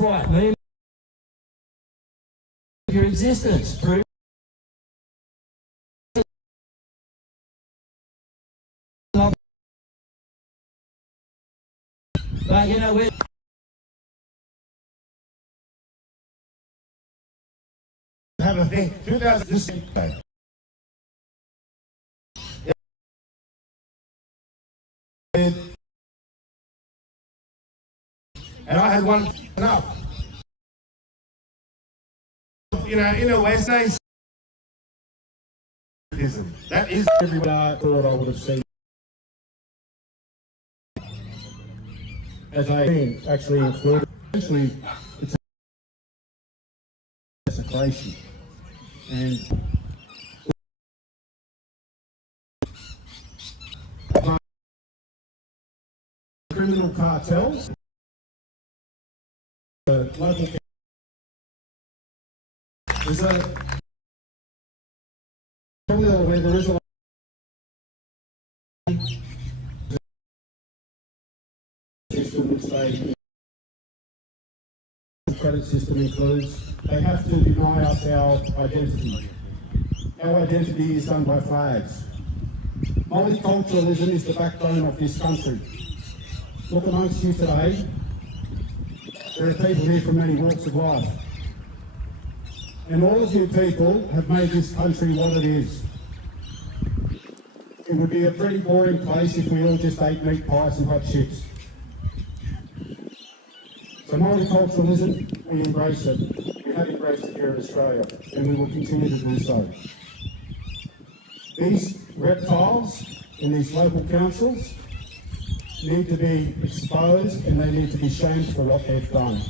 right. Mean your existence. Prove. But you know, we're have a thing. 2000. And I had one enough. You know, in a West End, that is everyone I thought I would have seen. As I actually included, essentially, it's a desecration. And criminal cartels, the local, there's a where there is a system which the credit system includes, they have to deny us our identity. Our identity is done by flags. Multiculturalism is the backbone of this country. Look amongst you today, there are people here from many walks of life. And all of you people have made this country what it is. It would be a pretty boring place if we all just ate meat pies and hot chips. So multiculturalism, we embrace it. We have embraced it here in Australia, and we will continue to do so. These reptiles in these local councils need to be exposed and they need to be shamed for what they've done.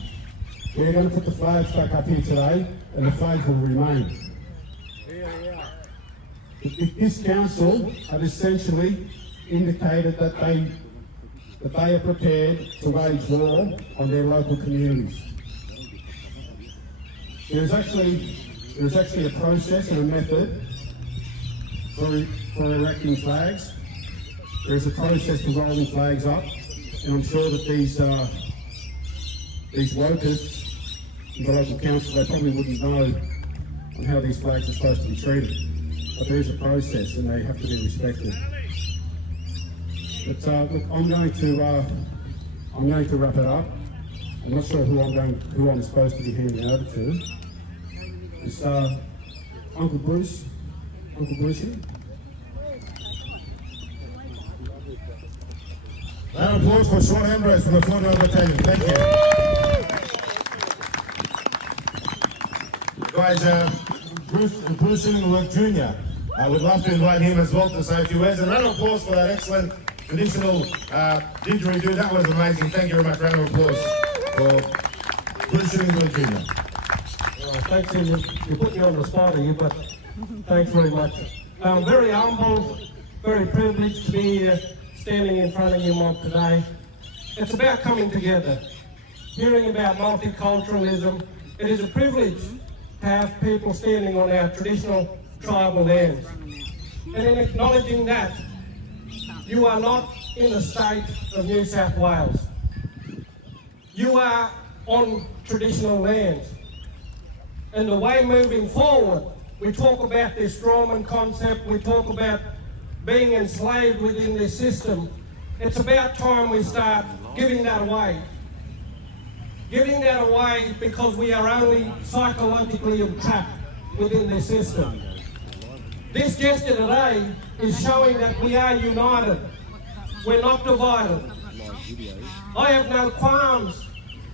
We're going to put the flags back up here today, and the flags will remain. This council have essentially indicated that they are prepared to wage war on their local communities. There is actually a process and a method for erecting flags. There is a process for rolling flags up, and I'm sure that these workers in the local council, they probably wouldn't know on how these flags are supposed to be treated. But there is a process and they have to be respected. But look, I'm going to wrap it up. I'm not sure who I'm supposed to be handing over to. It's Uncle Bruce. Uncle Brucey. round of applause for Sean Ambrose from the Florida Battalion. Thank you. Guys, Bruce Shinningsworth Jr. I would love to invite him as well to say a few words. And round of applause for that excellent traditional didgeridoo. That was amazing. Thank you very much. Round of applause for Bruce Shinningsworth Jr. Thanks, you put me on the spot here, but thanks very much. I'm very humble, very privileged to be standing in front of you mob today. It's about coming together, hearing about multiculturalism. It is a privilege to have people standing on our traditional tribal lands. And in acknowledging that, you are not in the state of New South Wales. You are on traditional lands. And the way moving forward, we talk about this strawman concept, we talk about being enslaved within this system. It's about time we start giving that away. Giving that away because we are only psychologically trapped within this system. This gesture today is showing that we are united. We're not divided. I have no qualms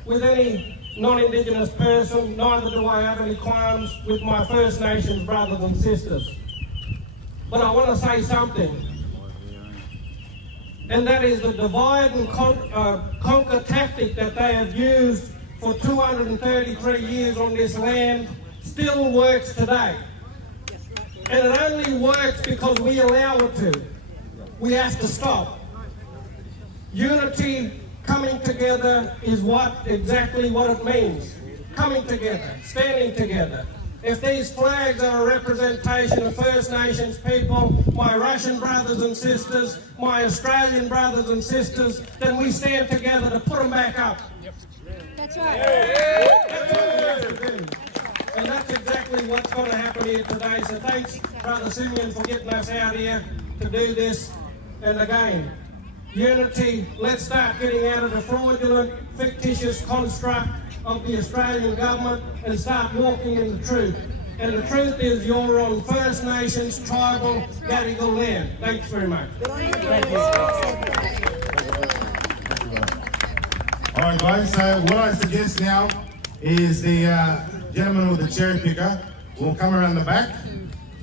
with any non-Indigenous person, neither do I have any qualms with my First Nations brothers and sisters. But I want to say something, and that is the divide and conquer tactic that they have used for 233 years on this land still works today. And it only works because we allow it to. We have to stop. Unity, coming together is exactly what it means. Coming together, standing together. If these flags are a representation of First Nations people, my Russian brothers and sisters, my Australian brothers and sisters, then we stand together to put them back up. That's right. That's what we have to do. And that's exactly what's going to happen here today. So thanks, Brother Simeon, for getting us out here to do this. And again, unity, let's start getting out of the fraudulent, fictitious construct of the Australian government and start walking in the truth. And the truth is you're on First Nations, tribal, Gadigal land. Thanks very much. All right, guys, so what I suggest now is the gentleman with the cherry picker will come around the back,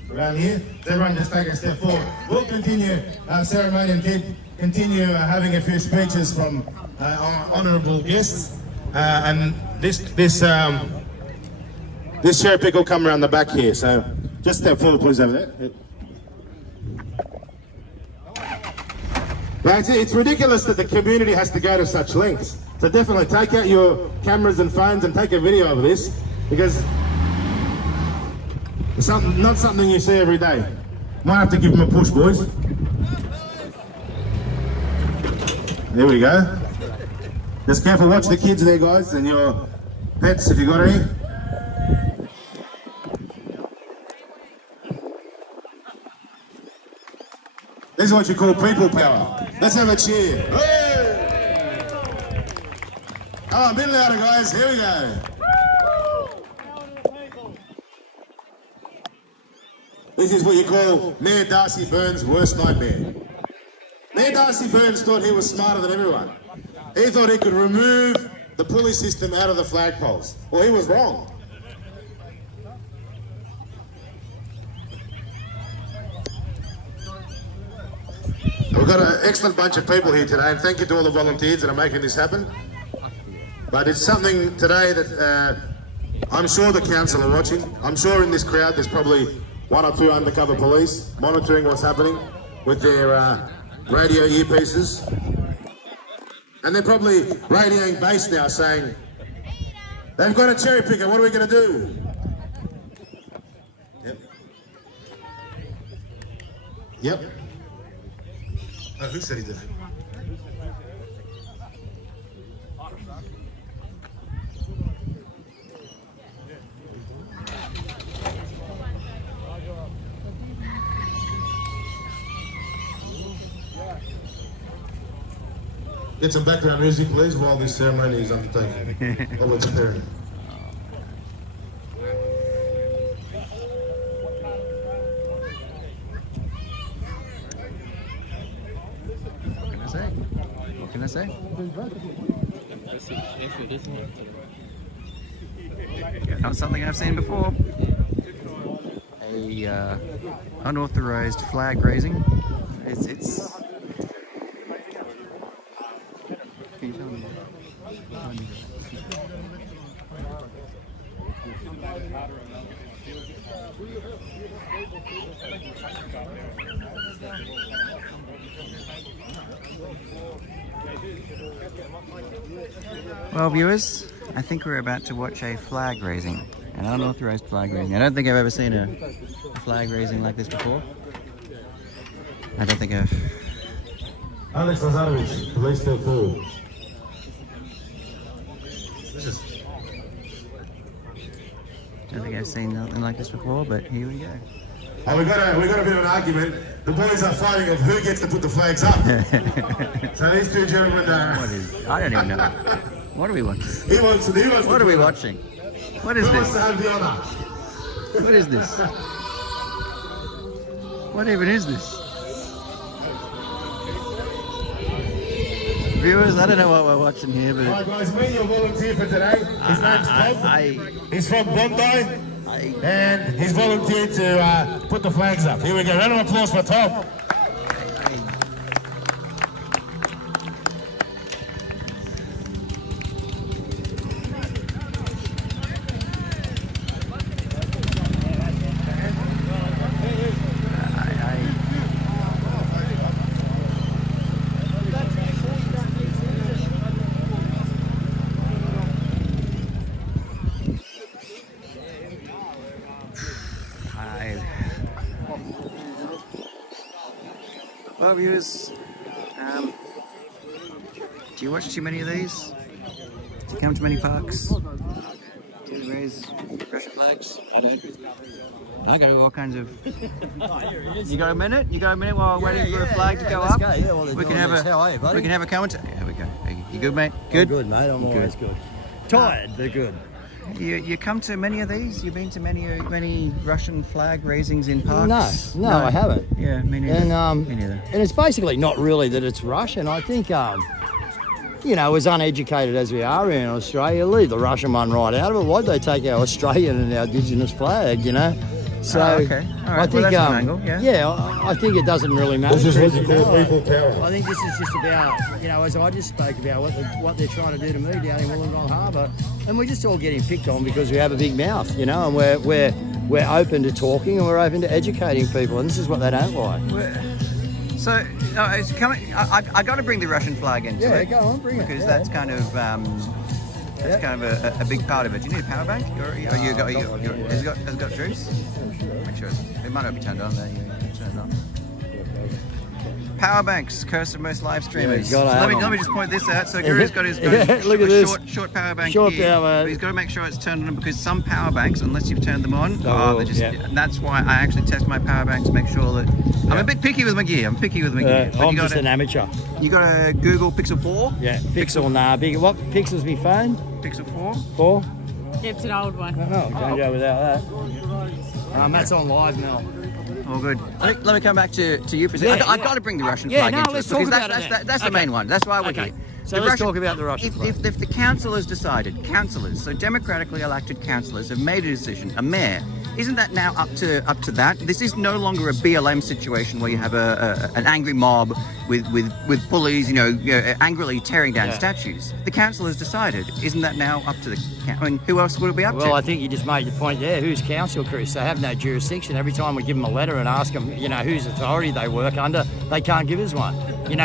around here. Everyone just take a step forward. We'll continue our ceremony and continue having a few speeches from our honourable guests. And this cherry picker will come around the back here. So just step forward, please, over there. Yeah, it's ridiculous that the community has to go to such lengths. So definitely take out your cameras and phones and take a video of this, because it's not something you see every day. Might have to give them a push, boys. There we go. Just careful, watch the kids there, guys, and your pets if you got any. This is what you call people power. Let's have a cheer. Hey! Come on, a bit louder, guys. Here we go. This is what you call Mayor Darcy Byrne's worst nightmare. Mayor Darcy Burns thought he was smarter than everyone. He thought he could remove the pulley system out of the flagpoles. Well, he was wrong. We've got an excellent bunch of people here today, and thank you to all the volunteers that are making this happen. But it's something today that I'm sure the council are watching. I'm sure in this crowd there's probably 1 or 2 undercover police monitoring what's happening with their radio earpieces. And they're probably radioing base now saying, they've got a cherry picker, what are we going to do? Yep. Yep. Oh, who said he did it? Get some background music, please, while this ceremony is undertaken. While we're preparing. What can I say? Not something I've seen before. A unauthorized flag raising. It's. Can you tell me? Well, viewers, I think we're about to watch a flag raising, an unauthorized flag raising. I don't think I've ever seen a flag raising like this before. I don't think I've... Alex Lazarovich, please step forward. I don't think I've seen nothing like this before, but here we go. Oh, we got a bit of an argument. The boys are fighting of who gets to put the flags up. So these two gentlemen What is... I don't even know. What are we watching? He wants What are we watching? What is Who wants this? to have the honour? What is this? What even is this? Viewers, I don't know what we're watching here, but... Alright guys, meet your volunteer for today. His name's Tom. He's from Bondi. And he's volunteered to put the flags up. Here we go. Round of applause for Tom. Hello, viewers. Do you watch too many of these? Do you come to many parks? Do you raise Russian flags? I don't. I go to all kinds of. You got a minute? You got a minute while waiting for a flag to go up? We can have a comment. There we go. You good, mate? Good. I'm good, mate. I'm always good. Tired, but good. You come to many of these? You've been to many Russian flag raisings in parks? No, I haven't. Yeah, me neither. Me neither. And it's basically not really that it's Russian. I think, you know, as uneducated as we are in Australia, leave the Russian one right out of it. Why'd they take our Australian and our Indigenous flag, you know? So okay. All right. I think, well, that's an angle, yeah. I think it doesn't really matter. This is what you call people power. I think this is just about, you know, as I just spoke about, what they're trying to do to me down in Wollongong Harbour, and we're just all getting picked on because we have a big mouth, you know, and we're open to talking and we're open to educating people, and this is what they don't like. So it's coming. I got to bring the Russian flag into it. Yeah, go on, bring it. Because that's kind of a big part of it. Do you need a power bank? Has it got juice? Make sure it might not be turned on. There you turn it on. Power banks, curse of most live streamers. Yeah, let me just point this out. So Guru's got his look at this. short power bank Short here. power. But he's got to make sure it's turned on because some power banks, unless you've turned them on, they're just. Yeah. And that's why I actually test my power banks to make sure that I'm a bit picky with my gear. I'm picky with my gear. But I'm just an amateur. You got a Google Pixel 4? Yeah, Pixel, nah, big. What pixel's me phone? Pixel 4? 4? Yeah, it's an old one. Oh, can't go without that. That's on live now. All good. Let me come back to you for a second. I've got to bring the Russian Yeah, flag no, into let's it talk because about it. that's the main one. That's why we're here. So let's talk about the Russian flag. If the councillors decided, so democratically elected councillors have made a decision, a mayor, isn't that now up to that? This is no longer a BLM situation where you have an angry mob with bullies, angrily tearing down statues. The council has decided. Isn't that now up to the? I mean, who else would it be up to? Well, I think you just made the point there. Who's council, Chris? They have no jurisdiction. Every time we give them a letter and ask them, whose authority they work under, they can't give us one.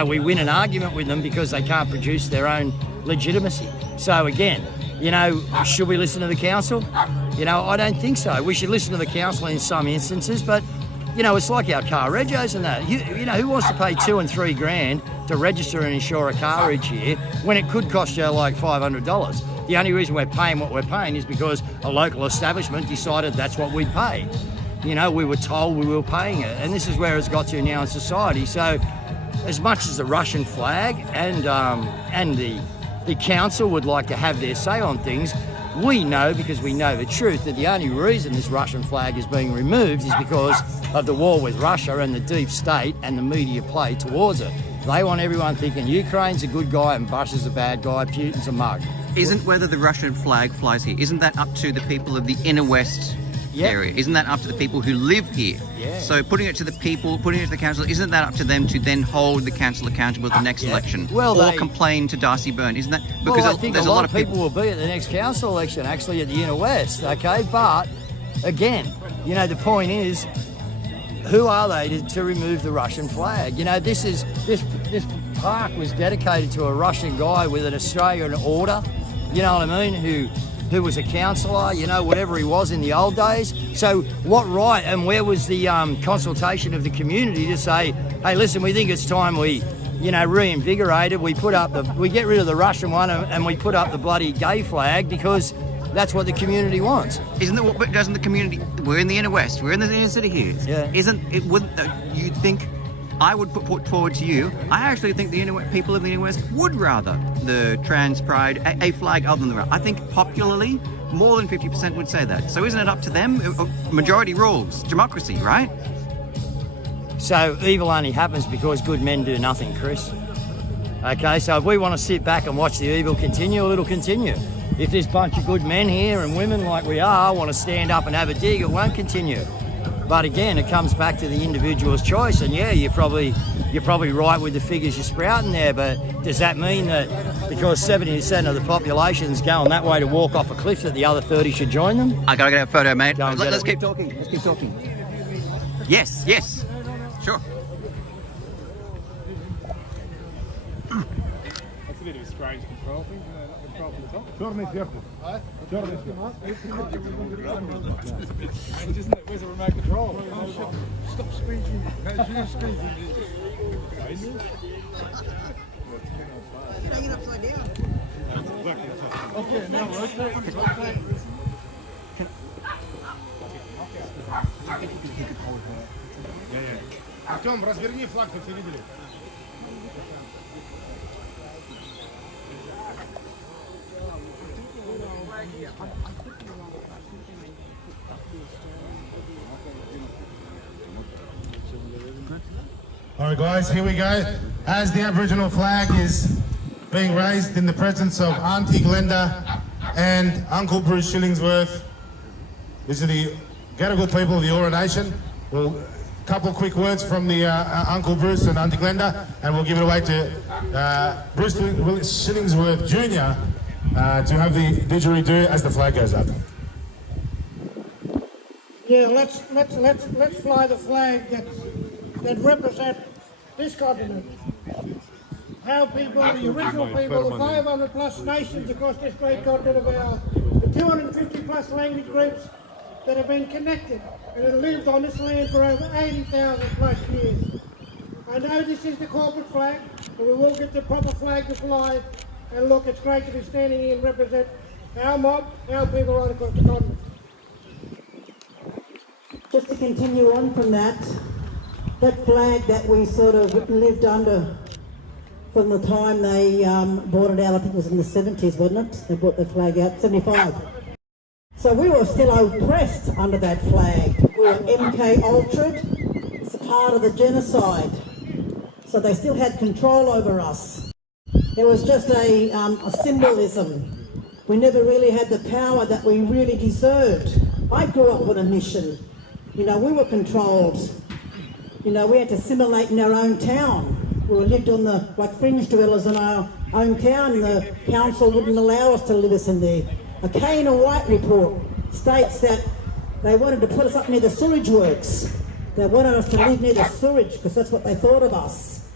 We win an argument with them because they can't produce their own legitimacy. So again, should we listen to the council? I don't think so. We should listen to the council in some instances, but it's like our car regos and that. Who wants to pay $2,000 and $3,000 to register and insure a car each year when it could cost you like $500? The only reason we're paying what we're paying is because a local establishment decided that's what we'd pay. We were told we were paying it, and this is where it's got to now in society. So, as much as the Russian flag and the council would like to have their say on things, we know, because we know the truth, that the only reason this Russian flag is being removed is because of the war with Russia and the deep state and the media play towards it. They want everyone thinking Ukraine's a good guy and Russia's a bad guy, Putin's a mug. Isn't whether the Russian flag flies here, isn't that up to the people of the inner west area? Isn't that up to the people who live here? Yeah. So putting it to the people, putting it to the council, isn't that up to them to then hold the council accountable at the next election? Or complain to Darcy Byrne? Isn't that because I think there's a lot of people will be at the next council election, actually, at the inner west, okay? But again, the point is, who are they to remove the Russian flag? This park was dedicated to a Russian guy with an Australian order, you know what I mean, who was a councillor, whatever he was in the old days. So what right and where was the consultation of the community to say, hey, listen, we think it's time we, reinvigorate it. We get rid of the Russian one and we put up the bloody gay flag because that's what the community wants. Doesn't the community, we're in the inner west, we're in the inner city here. Yeah. Wouldn't you think, I would put forward to you, I actually think the people of the inner west would rather the trans pride, a flag other than the I think popularly, more than 50% would say that. So isn't it up to them? Majority rules, democracy, right? So evil only happens because good men do nothing, Chris. Okay, so if we want to sit back and watch the evil continue, it'll continue. If this bunch of good men here and women like we are want to stand up and have a dig, it won't continue. But again, it comes back to the individual's choice, and yeah, you're probably right with the figures you're sprouting there, but does that mean that because 70% of the population's going that way to walk off a cliff that the other 30 should join them? I gotta get a photo, mate. Let's keep talking. Yes, sure. That's a bit of a strange control thing, not control from the top. Where's the remote control? Stop squeezing. No, you squeezing. Okay, now rotate. Артем, разверни флаг по телевизору. All right, guys, here we go. As the Aboriginal flag is being raised in the presence of Auntie Glenda and Uncle Bruce Shillingsworth, these are the Gadigal people of the Eora Nation. We'll couple quick words from the Uncle Bruce and Auntie Glenda, and we'll give it away to Bruce Shillingsworth Jr. To have the didgeridoo as the flag goes up. Yeah, let's fly the flag that represent this continent. Our people, the original people, the 500 plus nations across this great continent of ours, the 250 plus language groups that have been connected and have lived on this land for over 80,000 plus years. I know this is the corporate flag, but we will get the proper flag to fly. And look, it's great to be standing here and represent our mob, our people right across the continent. Just to continue on from that flag that we sort of lived under from the time they brought it out, I think it was in the 70s, wasn't it? They brought the flag out, 75. So we were still oppressed under that flag. We were MK Ultra'd. It's a part of the genocide. So they still had control over us. It was just a symbolism. We never really had the power that we really deserved. I grew up with a mission. You know, we were controlled. You know, we had to assimilate in our own town. We lived on the, like fringe dwellers in our own town, and the council wouldn't allow us to live us in there. A Kane and White report states that they wanted to put us up near the sewage works. They wanted us to live near the sewage because that's what they thought of us.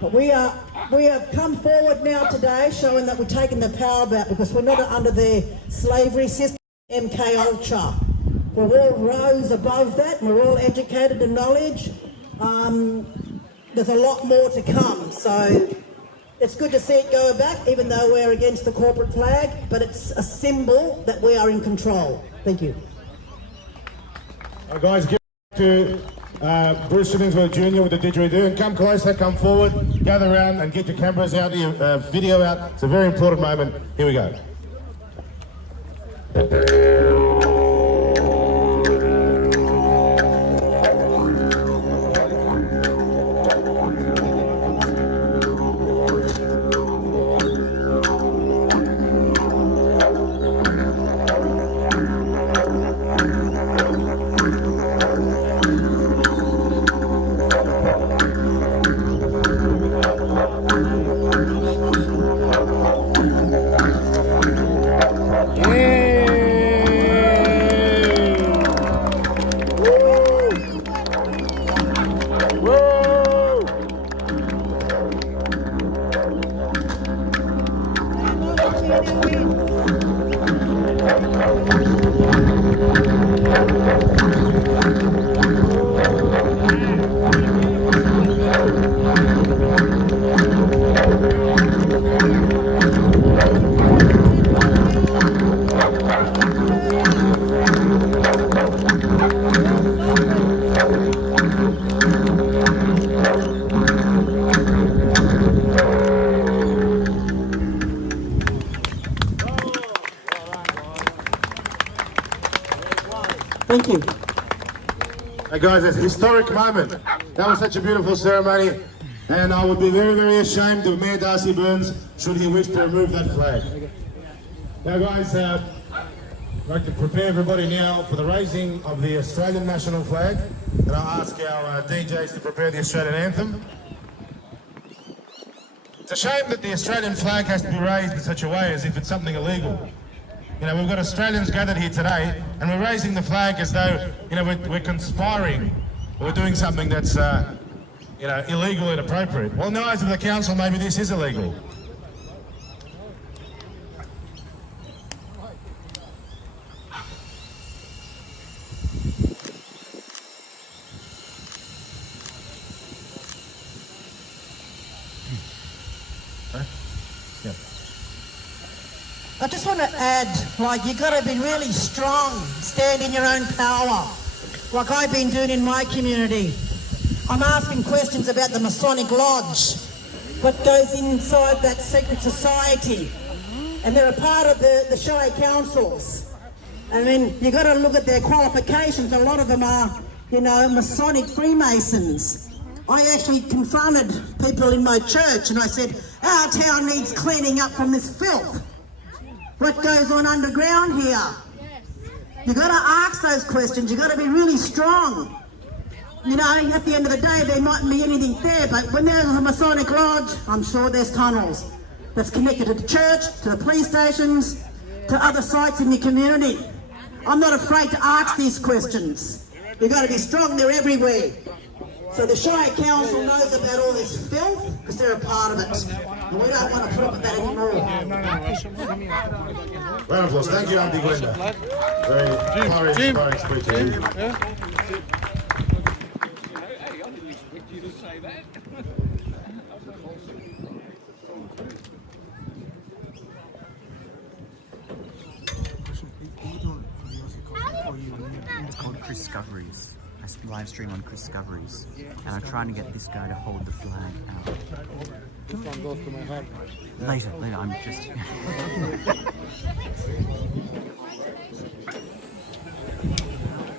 But we have come forward now today showing that we're taking the power back because we're not under their slavery system, MK Ultra. We're all rose above that and we're all educated in knowledge. There's a lot more to come. So it's good to see it go back, even though we're against the corporate flag, but it's a symbol that we are in control. Thank you. Guys, give it to Bruce Shillingsworth Jr. with the didgeridoo, and come closer, come forward, gather around and get your cameras out, your video out. It's a very important moment. Here we go. Thank you. Hey guys, it's a historic moment. That was such a beautiful ceremony, and I would be very, very ashamed of Mayor Darcy Burns should he wish to remove that flag. Now guys, I'd like to prepare everybody now for the raising of the Australian national flag, and I'll ask our DJs to prepare the Australian anthem. It's a shame that the Australian flag has to be raised in such a way as if it's something illegal. You know, we've got Australians gathered here today, and we're raising the flag as though, you know, we're conspiring. We're doing something that's, you know, illegal and inappropriate. Well, in the eyes of the council, maybe this is illegal. I just want to add, like, you've got to be really strong, stand in your own power, like I've been doing in my community. I'm asking questions about the Masonic Lodge, what goes inside that secret society, and they're a part of the Shire councils. I mean, you've got to look at their qualifications. A lot of them are, you know, Masonic Freemasons. I actually confronted people in my church and I said, our town needs cleaning up from this filth. What goes on underground here? You've got to ask those questions. You've got to be really strong. You know, at the end of the day, there mightn't be anything there, but when there's a Masonic Lodge, I'm sure there's tunnels that's connected to the church, to the police stations, to other sites in your community. I'm not afraid to ask these questions. You've got to be strong, they're everywhere. So the Shire Council knows about all this filth because they're a part of it. And we don't want to put up with that anymore. Round of applause. Thank you, Auntie Glenda. Very inspiring speech. It's called Discoveries. I live stream on Discoveries, and I'm trying to get this guy to hold the flag out. This one goes to my heart. Later, I'm just...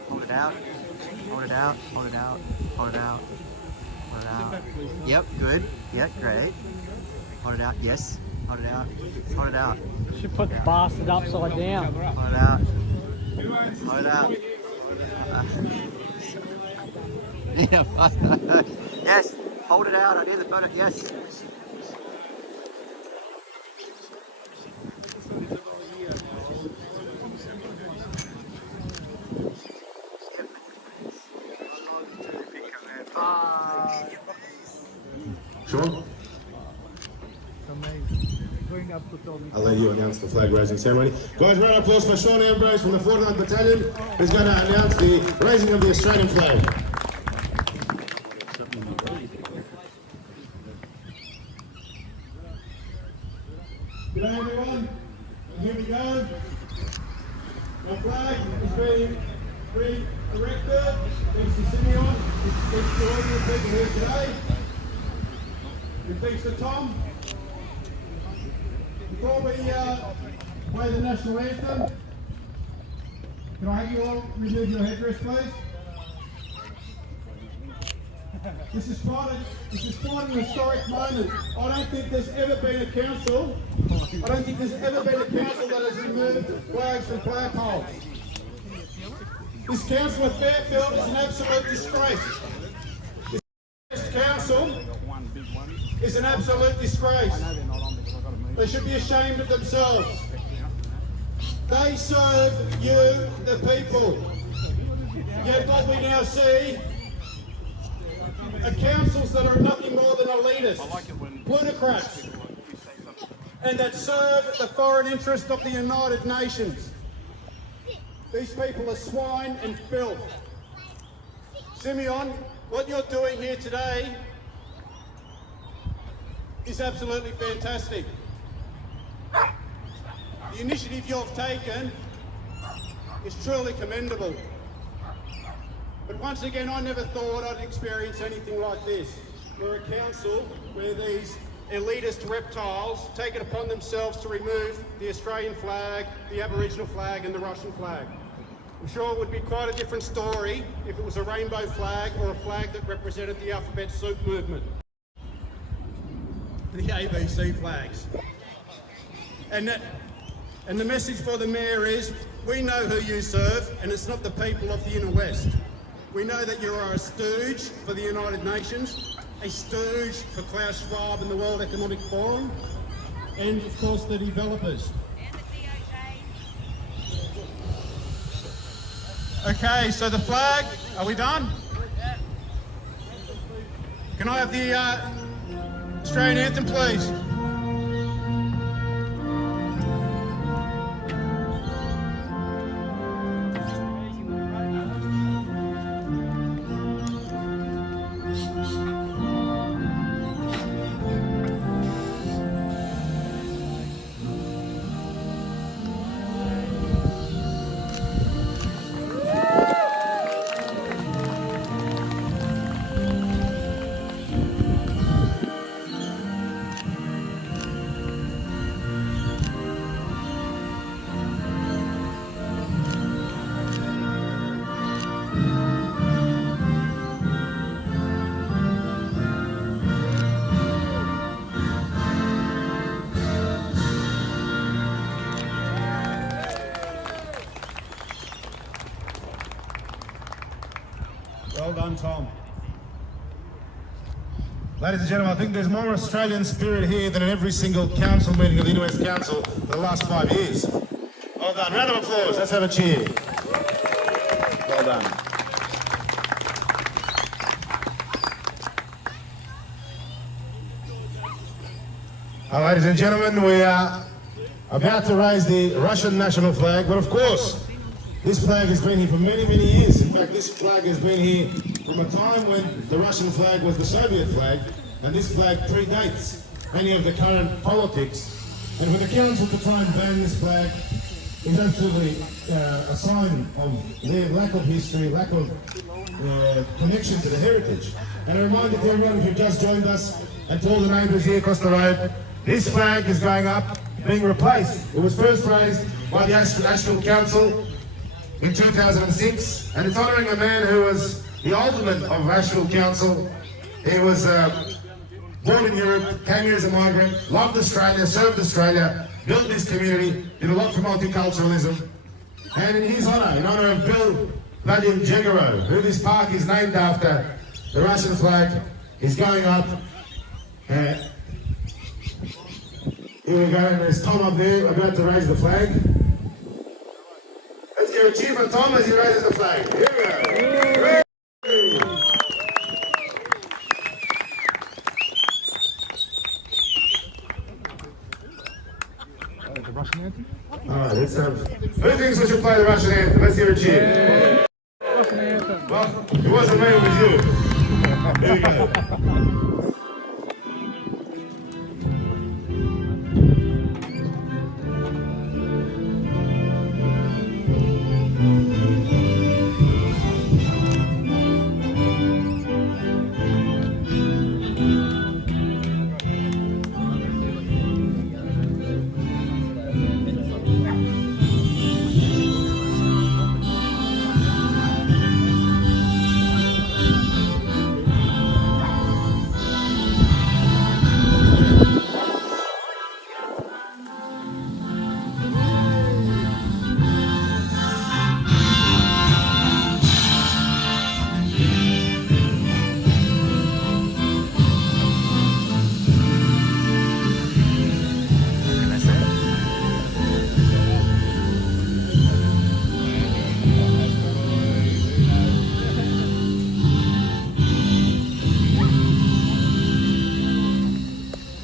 Hold it out, hold it out, hold it out, hold it out, hold it out. Yep, good, yep, great. Hold it out, yes, hold it out, hold it out. Should put the bastard upside down. Hold it out, hold it out. Yes, hold it out, I need the photo, yes. Sean? I'll let you announce the flag raising ceremony. Guys, round of applause for Sean Ambrose from the 49th Battalion, who's going to announce the raising of the Australian flag. G'day everyone, and here we go. The flag is being re-erected. Thanks to Simeon, thanks to all the people here today. And thanks to Tom. Before we play the national anthem, can I have you all remove your headdress, please? This is quite an historic moment. I don't think there's ever been a council. That has removed flags from flagpoles. This council of Fairfield is an absolute disgrace. This council is an absolute disgrace. They should be ashamed of themselves. They serve you, the people. Yet what we now see are councils that are nothing more than elitists, plutocrats, and that serve the foreign interest of the United Nations. These people are swine and filth. Simeon, what you're doing here today is absolutely fantastic. The initiative you've taken is truly commendable. But once again, I never thought I'd experience anything like this. We're a council where these elitist reptiles take it upon themselves to remove the Australian flag, the Aboriginal flag and the Russian flag. I'm sure it would be quite a different story if it was a rainbow flag or a flag that represented the alphabet soup movement. The ABC flags. And the message for the Mayor is, we know who you serve, and it's not the people of the Inner West. We know that you are a stooge for the United Nations, a stooge for Klaus Schwab and the World Economic Forum, and of course the developers. Okay, so the flag, are we done? Can I have the Australian anthem, please? done, Tom. Ladies and gentlemen, I think there's more Australian spirit here than in every single council meeting of the Inner West Council for the last 5 years. Well done. Round of applause. Let's have a cheer. Well done. Ladies and gentlemen, we are about to raise the Russian national flag, but of course, this flag has been here for many, many years. In fact, this flag has been here from a time when the Russian flag was the Soviet flag, and this flag predates any of the current politics. And for the council to try and ban this flag is absolutely a sign of their lack of history, lack of connection to the heritage. And a reminder to everyone, if you've just joined us, and to all the neighbours here across the road, this flag is going up, being replaced. It was first raised by the Ashfield Council in 2006, and it's honouring a man who was the ultimate of Ashfield Council. He was born in Europe, came here as a migrant, loved Australia, served Australia, built this community, did a lot for multiculturalism. And in his honour, in honour of Bill Vadim Jegorow, who this park is named after, the Russian flag is going up. Here we go, and there's Tom up there about to raise the flag. Let's give a cheer for Tom as he raises the flag. Here we go. The Russian anthem? Alright, let's have... Who thinks we should play the Russian anthem? Let's hear a cheer. Russian anthem. Well, it wasn't me, it was you. Here we go.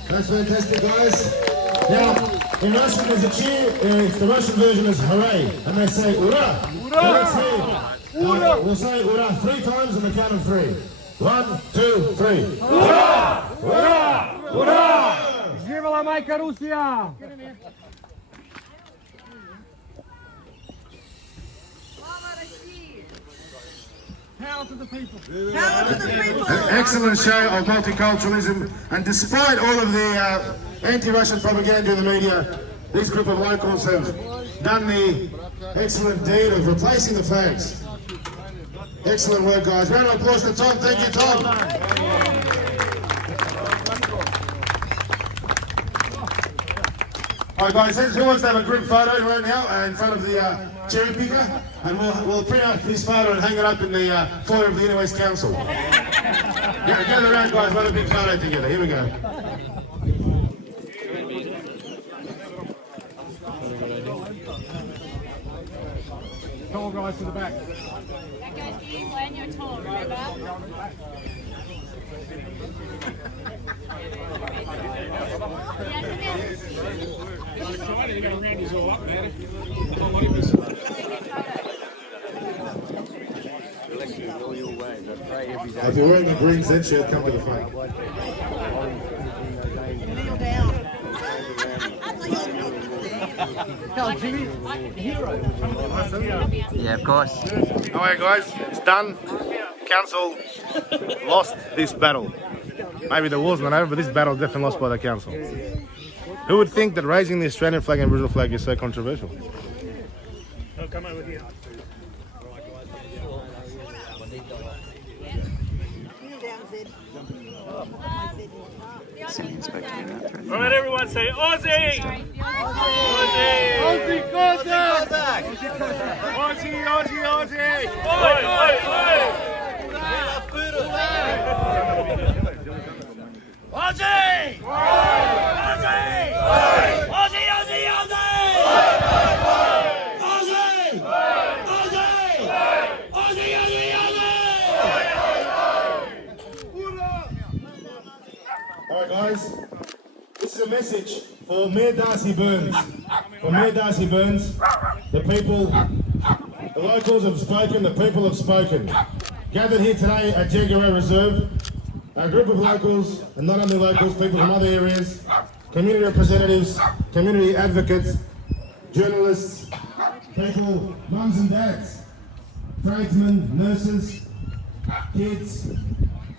That's fantastic, guys. Now, in Russian there's a cheer, the Russian version is hooray, and they say ura. Ura! Ura! We'll say ura 3 times on the count of 3. 1, 2, 3. Ura! Ura! Ura! Жива майка Русия! Power to the people. Power to the people. An excellent show of multiculturalism, and despite all of the anti-Russian propaganda in the media, this group of locals have done the excellent deed of replacing the flags. Excellent work, guys. Round of applause to Tom. Thank you, Tom. Alright, guys, who wants to have a group photo right now in front of the cherry picker? And we'll print out this photo and hang it up in the foyer of the Inner West Council. Yeah, gather around, guys. We'll have a big photo together. Here we go. Tall guys to the back. That goes to you when you're tall, remember? If you're wearing a green Z shirt, come to the front. Kneel down. Yeah, of course. Alright, guys, it's done. Council lost this battle. Maybe the war's not over, but this battle is definitely lost by the council. Who would think that raising the Australian flag and Aboriginal flag is so controversial? Come over here. All right, everyone say Aussie! Aussie Cossack! Aussie, Aussie, Aussie! Oi, oi, oi! Aussie! Aussie! Aussie, Aussie, Aussie! Aussie! Aussie! Aussie, Aussie, All right, guys. This is a message for Mayor Darcy Burns. For Mayor Darcy Burns, the people, the locals have spoken, the people have spoken. Gathered here today at Jegorow Reserve, a group of locals, and not only locals, people from other areas, community representatives, community advocates, journalists, people, mums and dads, tradesmen, nurses, kids,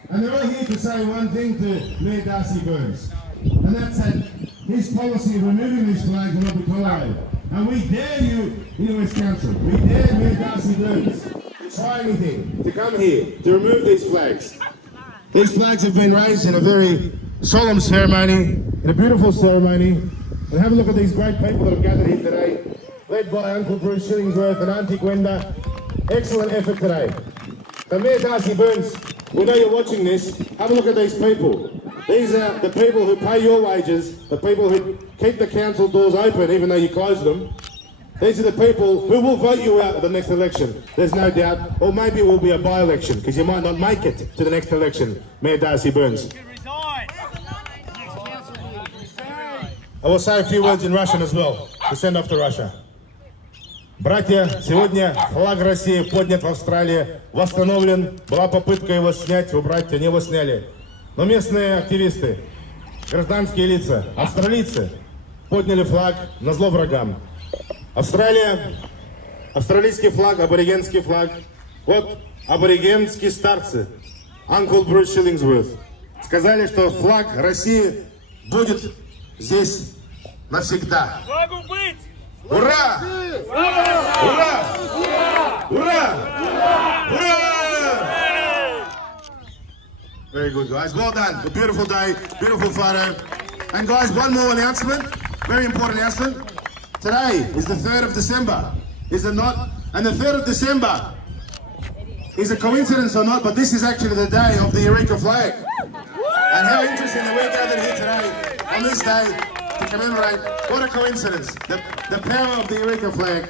and they're all here to say one thing to Mayor Darcy Burns, and that's that his policy of removing these flags will not be tolerated. And we dare you in the West Council, we dare Mayor Darcy Burns to try anything, to come here, to remove these flags. These flags have been raised in a very solemn ceremony, in a beautiful ceremony, and have a look at these great people that have gathered here today, led by Uncle Bruce Shillingsworth and Auntie Gwenda. Excellent effort today. So Mayor Darcy Burns, we know you're watching this, have a look at these people. These are the people who pay your wages, the people who keep the council doors open even though you close them. These are the people who will vote you out at the next election, there's no doubt. Or maybe it will be a by-election, because you might not make it to the next election, Mayor Darcy Burns. I will say a few words in Russian as well, to send off to Russia. Братья, сегодня флаг России поднят в Австралии, восстановлен, была попытка его снять, убрать, они его сняли. Но местные активисты, гражданские лица, австралийцы подняли флаг назло врагам. Австралия, австралийский флаг, аборигенский флаг. Вот аборигенские старцы, Uncle Bruce Shillingsworth, сказали, что флаг России будет здесь навсегда. Флагу быть! Ура! Ура! Ура! Ура! Very good, guys. Well done. A beautiful day, beautiful photo. And guys, one more announcement, very important announcement. Today is the 3rd of December, is it not? And the 3rd of December is a coincidence or not, but this is actually the day of the Eureka flag. And how interesting that we're gathered here today on this day to commemorate. What a coincidence, the power of the Eureka flag.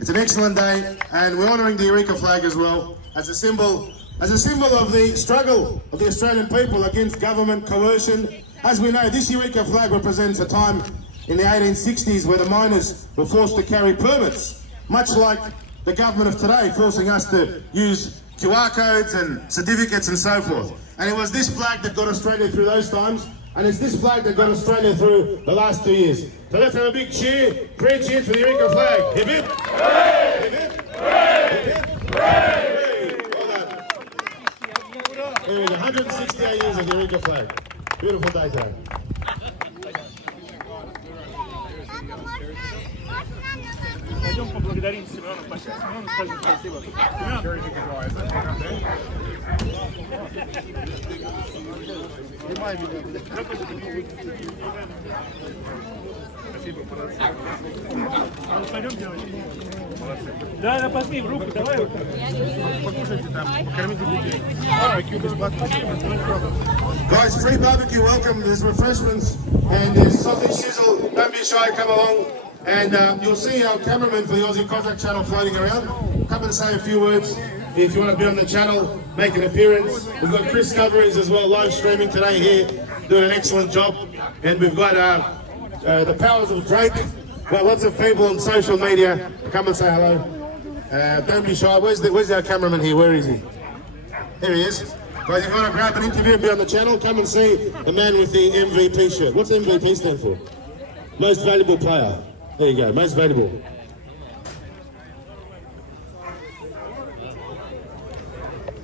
It's an excellent day, and we're honouring the Eureka flag as well as a symbol of the struggle of the Australian people against government coercion. As we know, this Eureka flag represents a time in the 1860s where the miners were forced to carry permits, much like the government of today forcing us to use QR codes and certificates and so forth. And it was this flag that got Australia through those times, and it's this flag that got Australia through the last 2 years. So let's have a big cheer, 3 cheers for the Eureka flag. Hip hip! Hooray! Hip hip! Hooray! Hip hip! Hooray! Well done. There we go, 168 years of the Eureka flag. Beautiful day today. Пойдем поблагодарим Семена Паша. Семену скажем спасибо. Спасибо, пойдем делать. Да, да, пошли в руку, давай. Покушайте там, покормите детей. Барбекю бесплатно. Guys, free barbecue, welcome. There's refreshments and there's sausage sizzle. Don't be shy, come along. And you'll see our cameraman for the Aussie Cossack channel floating around. Come and say a few words. If you want to be on the channel, make an appearance. We've got Chris Coverings as well, live streaming today here, doing an excellent job. And we've got the powers of Drake. Well, lots of people on social media. Come and say hello. Don't be shy. Where's our cameraman here? Where is he? There he is. Guys, if you want to grab an interview and be on the channel, come and see the man with the MVP shirt. What's MVP stand for? Most valuable player. There you go, most valuable.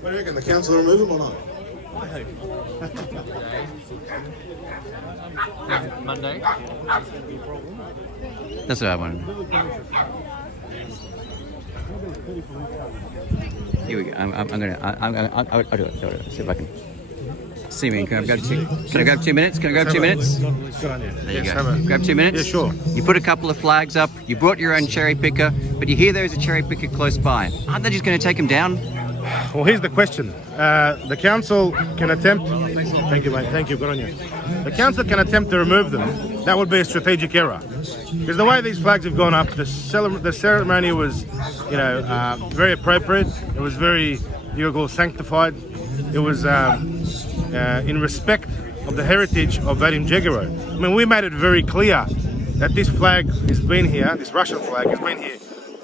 What do you reckon, the council will remove him or not? I hope. Monday? That's what I wanted. Here we go. I'll do it. I'll do it. See if I can. See me. Can I grab 2 minutes? Can I grab 2 minutes? There you go. Grab 2 minutes? Yeah, sure. You put a couple of flags up, you brought your own cherry picker, but you hear there's a cherry picker close by. Aren't they just going to take them down? Well, here's the question. The council can attempt... Thank you, mate. Thank you. Good on you. The council can attempt to remove them. That would be a strategic error. Because the way these flags have gone up, the ceremony was, very appropriate. It was very, sanctified. It was in respect of the heritage of Vadim Jegorow. I mean, we made it very clear that this flag has been here, this Russian flag has been here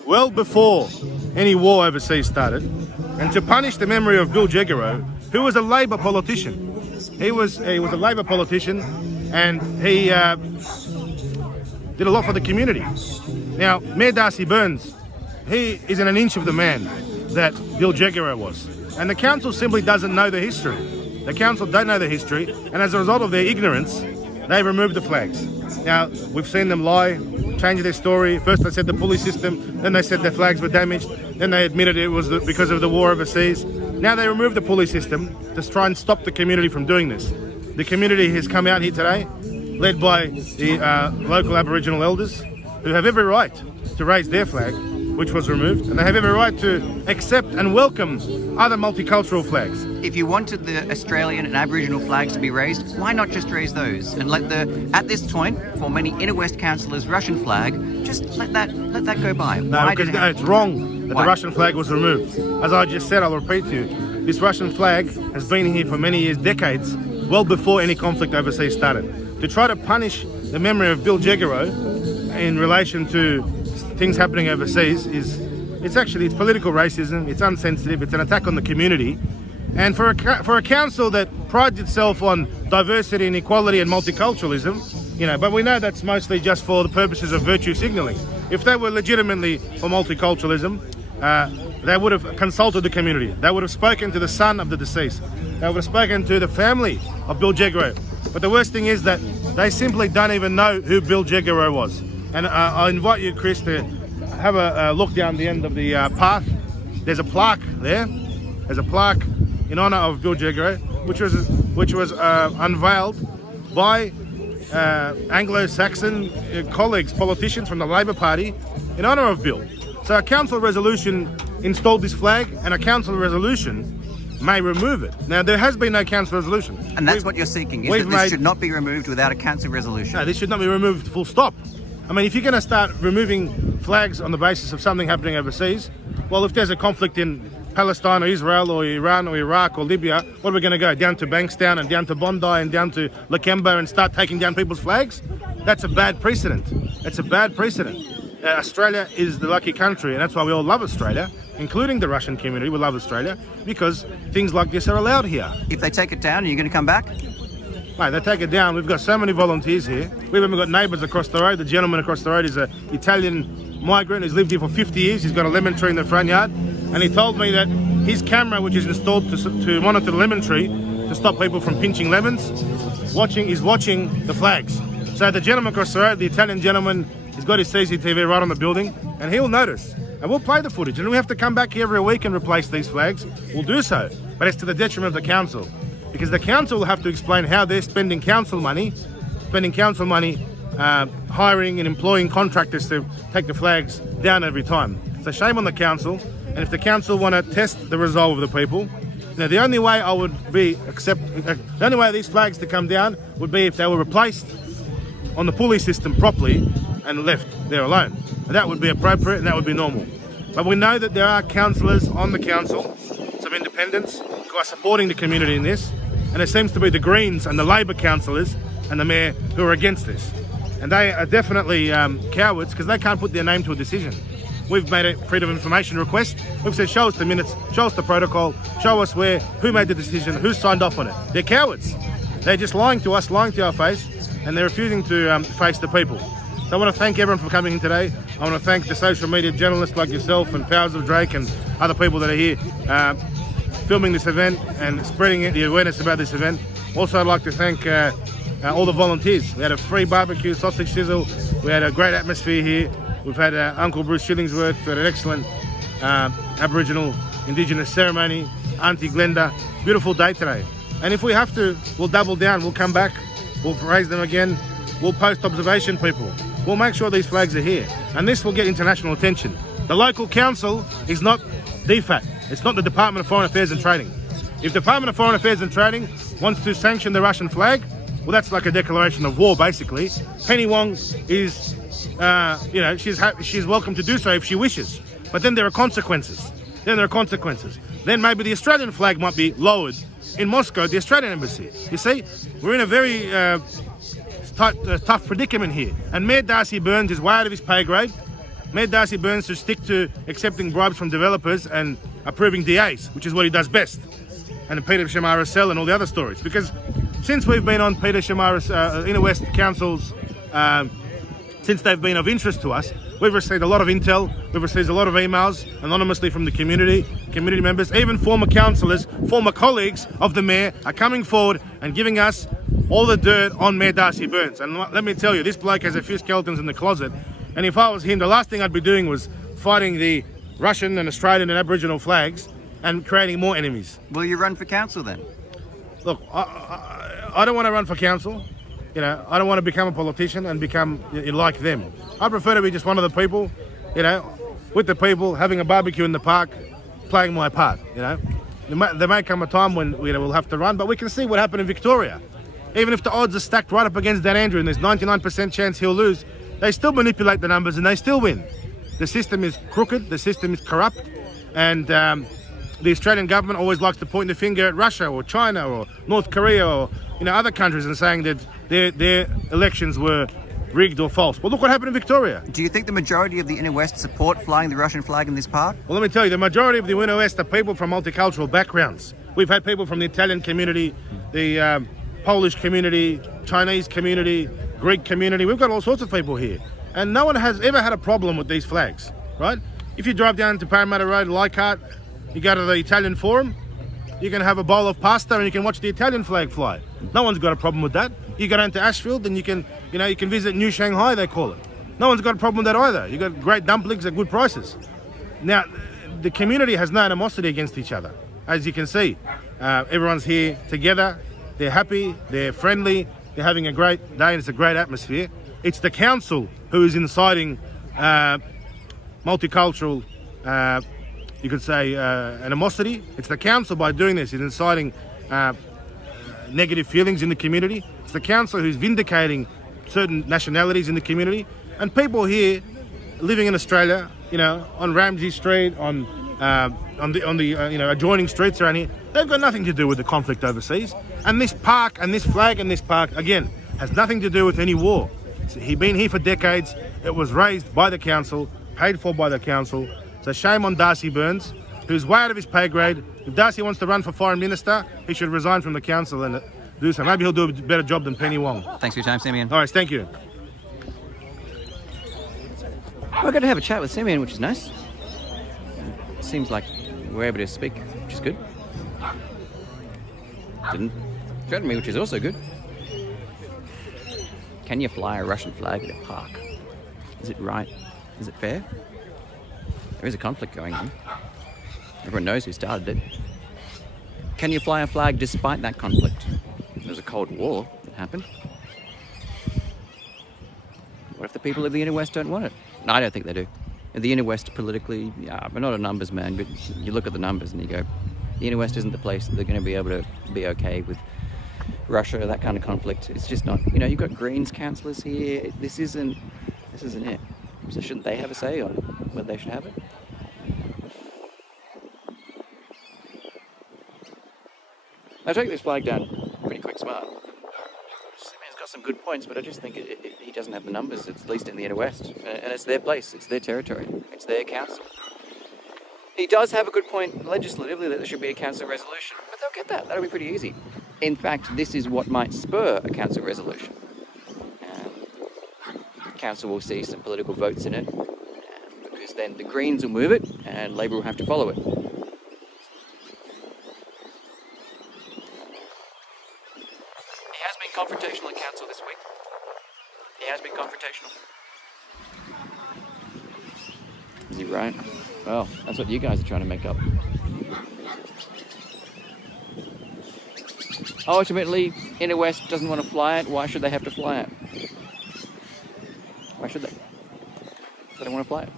well before any war overseas started. And to punish the memory of Bill Jegorow, who was a Labor politician. He was a Labor politician, and he did a lot for the community. Now, Mayor Darcy Burns, he isn't an inch of the man that Bill Jegorow was. And the council simply doesn't know the history. The council don't know the history, and as a result of their ignorance, they removed the flags. Now, we've seen them lie, change their story. First they said the pulley system, then they said their flags were damaged, then they admitted it was because of the war overseas. Now they removed the pulley system to try and stop the community from doing this. The community has come out here today, led by the local Aboriginal elders, who have every right to raise their flag, which was removed, and they have every right to accept and welcome other multicultural flags. If you wanted the Australian and Aboriginal flags to be raised, why not just raise those and let at this point, for many Inner West councillors, Russian flag, just let that go by? No, because it's wrong that the Russian flag was removed. As I just said, I'll repeat to you, this Russian flag has been here for many years, decades, well before any conflict overseas started. To try to punish the memory of Bill Jegorow in relation to things happening overseas it's political racism, it's insensitive, it's an attack on the community. And for a council that prides itself on diversity and equality and multiculturalism, but we know that's mostly just for the purposes of virtue signalling. If they were legitimately for multiculturalism, they would have consulted the community. They would have spoken to the son of the deceased. They would have spoken to the family of Bill Jegorow. But the worst thing is that they simply don't even know who Bill Jegorow was. And I invite you, Chris, to have a look down the end of the path. There's a plaque there. There's a plaque in honour of Bill Jegorow, which was unveiled by Anglo-Saxon colleagues, politicians from the Labor Party, in honour of Bill. So a council resolution installed this flag, and a council resolution may remove it. Now, there has been no council resolution. And that's what you're seeking, is that this should not be removed without a council resolution? No, this should not be removed, full stop. I mean, if you're going to start removing flags on the basis of something happening overseas, well, if there's a conflict in Palestine or Israel or Iran or Iraq or Libya, what are we going to go? Down to Bankstown and down to Bondi and down to Lakemba and start taking down people's flags? That's a bad precedent. It's a bad precedent. Australia is the lucky country, and that's why we all love Australia, including the Russian community. We love Australia because things like this are allowed here. If they take it down, are you going to come back? Mate, they take it down. We've got so many volunteers here. We've even got neighbours across the road. The gentleman across the road is an Italian migrant who's lived here for 50 years. He's got a lemon tree in the front yard. And he told me that his camera, which is installed to monitor the lemon tree, to stop people from pinching lemons, is watching the flags. So the gentleman across the road, the Italian gentleman, he's got his CCTV right on the building, and he'll notice. And we'll play the footage. And we have to come back here every week and replace these flags. We'll do so. But it's to the detriment of the council. Because the council will have to explain how they're spending council money, hiring and employing contractors to take the flags down every time. So shame on the council. And if the council want to test the resolve of the people, the only way the only way these flags to come down would be if they were replaced on the pulley system properly and left there alone. And that would be appropriate and that would be normal. But we know that there are councillors on the council, some independents, who are supporting the community in this. And it seems to be the Greens and the Labor councillors and the Mayor who are against this. And they are definitely cowards because they can't put their name to a decision. We've made a freedom of information request. We've said, show us the minutes, show us the protocol, show us who made the decision, who signed off on it. They're cowards. They're just lying to us, lying to our face, and they're refusing to face the people. So I want to thank everyone for coming in today. I want to thank the social media journalists like yourself and Powers of Drake and other people that are here filming this event and spreading the awareness about this event. Also, I'd like to thank all the volunteers. We had a free barbecue, sausage sizzle. We had a great atmosphere here. We've had Uncle Bruce Shillingsworth. We had an excellent Aboriginal Indigenous ceremony. Auntie Glenda. Beautiful day today. And if we have to, we'll double down. We'll come back. We'll raise them again. We'll post observation people. We'll make sure these flags are here. And this will get international attention. The local council is not DFAT. It's not the Department of Foreign Affairs and Trading. If the Department of Foreign Affairs and Trading wants to sanction the Russian flag, well, that's like a declaration of war, basically. Penny Wong is, she's welcome to do so if she wishes. But then there are consequences. Then maybe the Australian flag might be lowered in Moscow, the Australian embassy. You see, we're in a very tough predicament here. And Mayor Darcy Byrnes is way out of his pay grade. Mayor Darcy Byrnes should stick to accepting bribes from developers and approving DAs, which is what he does best. And Peter Shamara's cell and all the other stories. Because since we've been on Peter Shamara's Inner West Councils, since they've been of interest to us, we've received a lot of intel, we've received a lot of emails anonymously from the community members, even former councillors, former colleagues of the mayor are coming forward and giving us all the dirt on Mayor Darcy Byrnes. And let me tell you, this bloke has a few skeletons in the closet, and if I was him, the last thing I'd be doing was fighting the Russian and Australian and Aboriginal flags and creating more enemies. Will you run for council then? Look, I don't want to run for council. You know, I don't want to become a politician and become like them. I prefer to be just one of the people, with the people, having a barbecue in the park, playing my part, There may come a time when we'll have to run, but we can see what happened in Victoria. Even if the odds are stacked right up against Dan Andrew and there's 99% chance he'll lose, they still manipulate the numbers and they still win. The system is crooked, the system is corrupt, and the Australian government always likes to point the finger at Russia or China or North Korea or other countries and saying that their elections were rigged or false. Well, look what happened in Victoria. Do you think the majority of the Inner West support flying the Russian flag in this park? Well, let me tell you, the majority of the Inner West are people from multicultural backgrounds. We've had people from the Italian community, the Polish community, Chinese community, Greek community. We've got all sorts of people here. And no one has ever had a problem with these flags, right? If you drive down to Parramatta Road, Leichhardt, you go to the Italian Forum, you can have a bowl of pasta and you can watch the Italian flag fly. No one's got a problem with that. You go down to Ashfield and you can visit New Shanghai, they call it. No one's got a problem with that either. You got great dumplings at good prices. Now, the community has no animosity against each other. As you can see, everyone's here together. They're happy, they're friendly, they're having a great day, and it's a great atmosphere. It's the council who is inciting multicultural, you could say, animosity. It's the council, by doing this, is inciting negative feelings in the community. It's the council who's vindicating certain nationalities in the community. And people here living in Australia, on Ramsay Street, on the adjoining streets around here, they've got nothing to do with the conflict overseas. And this park and this flag and this park, again, has nothing to do with any war. He's been here for decades. It was raised by the council, paid for by the council. It's a shame on Darcy Byrnes, who's way out of his pay grade. If Darcy wants to run for foreign minister, he should resign from the council and do so. Maybe he'll do a better job than Penny Wong. Thanks for your time, Simeon. All right, thank you. We're going to have a chat with Simeon, which is nice. Seems like we're able to speak, which is good. Didn't threaten me, which is also good. Can you fly a Russian flag at a park? Is it right? Is it fair? There is a conflict going on. Everyone knows who started it. Can you fly a flag despite that conflict? There's a Cold War that happened. What if the people of the Inner West don't want it? No, I don't think they do. The Inner West politically, we're not a numbers man, but you look at the numbers and you go, the Inner West isn't the place that they're going to be able to be okay with Russia, that kind of conflict. It's just not, you've got Greens councillors here. This isn't it. So shouldn't they have a say on whether they should have it? I take this flag down pretty quick smart. Simeon's got some good points, but I just think he doesn't have the numbers, at least in the Inner West. And it's their place, it's their territory, it's their council. He does have a good point legislatively that there should be a council resolution, but they'll get that. That'll be pretty easy. In fact, this is what might spur a council resolution. Council will see some political votes in it, because then the Greens will move it and Labor will have to follow it. He has been confrontational at council this week. He has been confrontational. Is he right? Well, that's what you guys are trying to make up. Ultimately, Inner West doesn't want to fly it. Why should they have to fly it? Why should they? They don't want to fly it.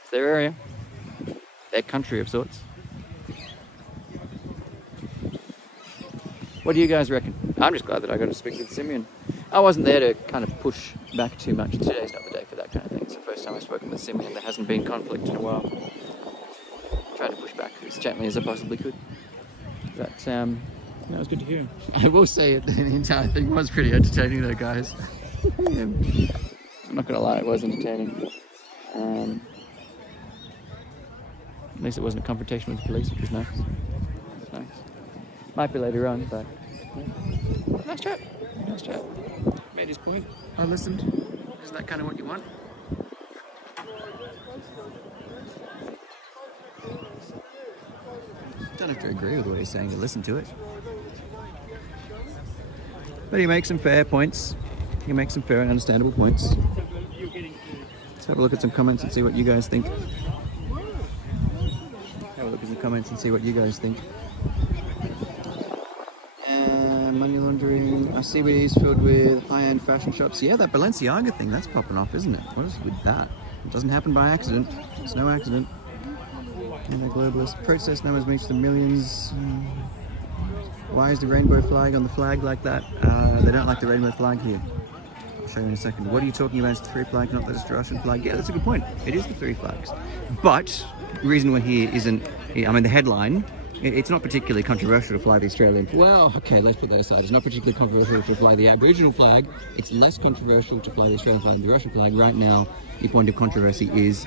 It's their area. their country of sorts. What do you guys reckon? I'm just glad that I got to speak with Simeon. I wasn't there to kind of push back too much. Today's not the day for that kind of thing. It's the first time I've spoken with Simeon. There hasn't been conflict in a while. Tried to push back as gently as I possibly could. But that was good to hear. I will say it, the entire thing was pretty entertaining though, guys. I'm not gonna lie, it was entertaining. At least it wasn't a confrontation with the police, which was nice. It's nice. Might be later on, but yeah. Nice chat. Nice chat. Made his point. I listened. Is that kind of what you want? Don't have to agree with what he's saying to listen to it. But he makes some fair points. He makes some fair and understandable points. Let's have a look at some comments and see what you guys think. Have a look at some comments and see what you guys think. Money laundering. I see CBD's filled with high-end fashion shops. Yeah, that Balenciaga thing, that's popping off, isn't it? What is with that? It doesn't happen by accident. It's no accident. And the globalist protest numbers reach the millions. Why is the rainbow flag on the flag like that? They don't like the rainbow flag here. I'll show you in a second. What are you talking about? It's the three flags, not the Russian flag. Yeah, that's a good point. It is the three flags. But the reason we're here isn't, I mean, the headline, it's not particularly controversial to fly the Australian. Well, okay, let's put that aside. It's not particularly controversial to fly the Aboriginal flag. It's less controversial to fly the Australian flag than the Russian flag. Right now, the point of controversy is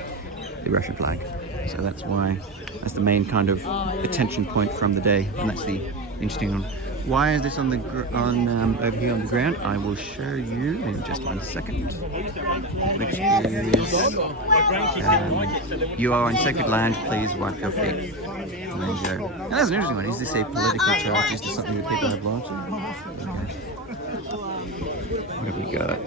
the Russian flag. So that's why, that's the main kind of attention point from the day, and that's the interesting one. Why is this on the over here on the ground? I will show you in just 1 second. Which is, you are on sacred land. Please wipe your feet. And there you go. Now, that's an interesting one. Is this a political charge? Is this something that people have launched? What have we got?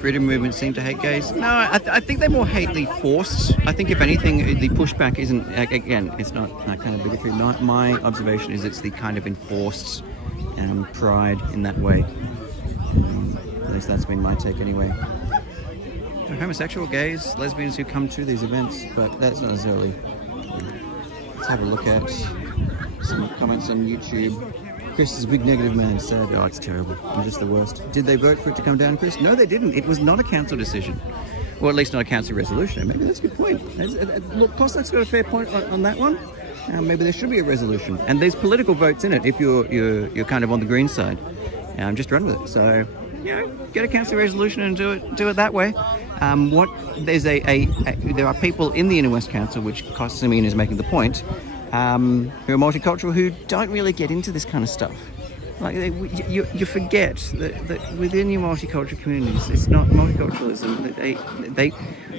Freedom movement seem to hate gays. No, I think they more hate the forced. I think if anything, the pushback isn't, again, it's not that kind of bigotry. My observation is it's the kind of enforced pride in that way. At least that's been my take anyway. There are homosexual, gays, lesbians who come to these events, but that's not necessarily. Let's have a look at some comments on YouTube. Chris is a big negative man, sad. Oh, it's terrible. I'm just the worst. Did they vote for it to come down, Chris? No, they didn't. It was not a council decision. Or at least not a council resolution. Maybe that's a good point. Look, Cossack's got a fair point on that one. Maybe there should be a resolution. And there's political votes in it if you're kind of on the green side. Just run with it. So, you know, get a council resolution and do it that way. There are people in the Inner West Council, which Simeon is making the point, who are multicultural, who don't really get into this kind of stuff. Like you forget that within your multicultural communities, it's not multiculturalism. They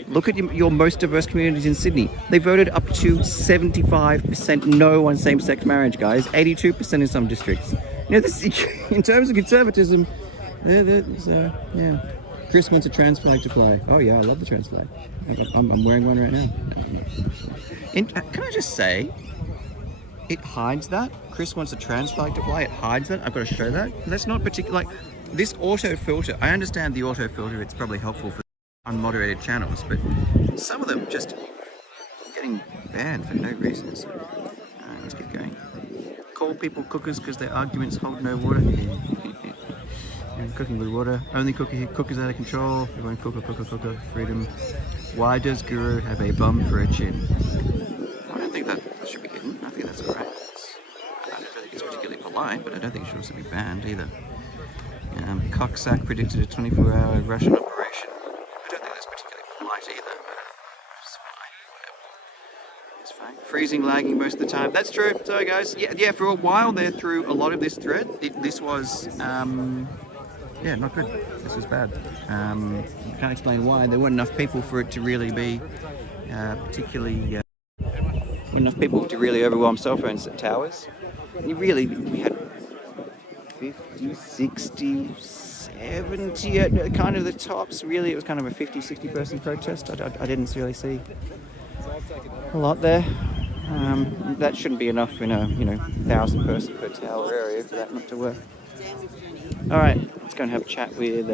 look at your most diverse communities in Sydney. They voted up to 75% no on same-sex marriage, guys. 82% in some districts. You know, this in terms of conservatism. Yeah. Chris wants a trans flag to fly. Oh yeah, I love the trans flag. I'm wearing one right now. Can I just say? It hides that. Chris wants a trans flag to fly. It hides that. I've got to show that. That's not particular. Like this auto filter. I understand the auto filter. It's probably helpful for unmoderated channels, but some of them just getting banned for no reason. So, let's keep going. Call people cookers because their arguments hold no water. And cooking with water. Only cookers out of control. Everyone cooker. Freedom. Why does Guru have a bum for a chin? I don't think that should be hidden. I think that's alright. I don't think it's particularly polite, but I don't think it should also be banned either. Cossack predicted a 24-hour Russian operation. I don't think that's particularly polite either, but it's fine. Whatever. It's fine. Freezing, lagging most of the time. That's true. Sorry, guys. Yeah. For a while there, through a lot of this thread, this was, not good. This was bad. Can't explain why. There weren't enough people for it to really be particularly. Enough people to really overwhelm cell phones at towers. We had 50, 60, 70 at kind of the tops. Really, it was kind of a 50, 60 person protest. I didn't really see a lot there. That shouldn't be enough in a 1,000 person per tower area for that not to work. All right, let's go and have a chat with.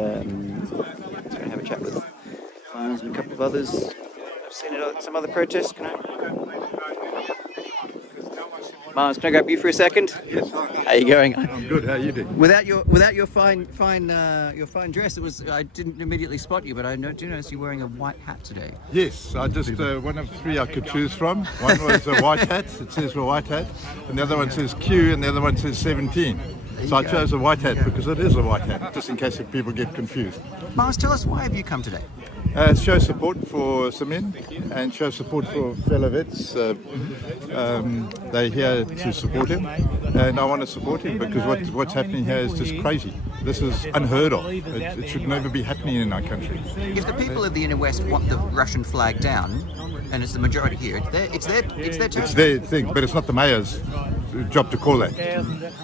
Farmers and a couple of others. I've seen it at some other protests. Can I? Mars, can I grab you for a second? Yes. How are you going? I'm good. How are you doing? Without your fine dress, I didn't immediately spot you, but I do notice you're wearing a white hat today. Yes, I just one of three I could choose from. One was a white hat. It says a white hat, and the other one says Q, and the other one says 17. So I chose a white hat because it is a white hat, just in case if people get confused. Mars, tell us, why have you come today? Show support for Simeon and show support for fellow vets. They're here to support him, and I want to support him because what's happening here is just crazy. This is unheard of. It should never be happening in our country. If the people of the inner west want the Russian flag down, and it's the majority here, it's their turn. It's their thing, but it's not the mayor's job to call that.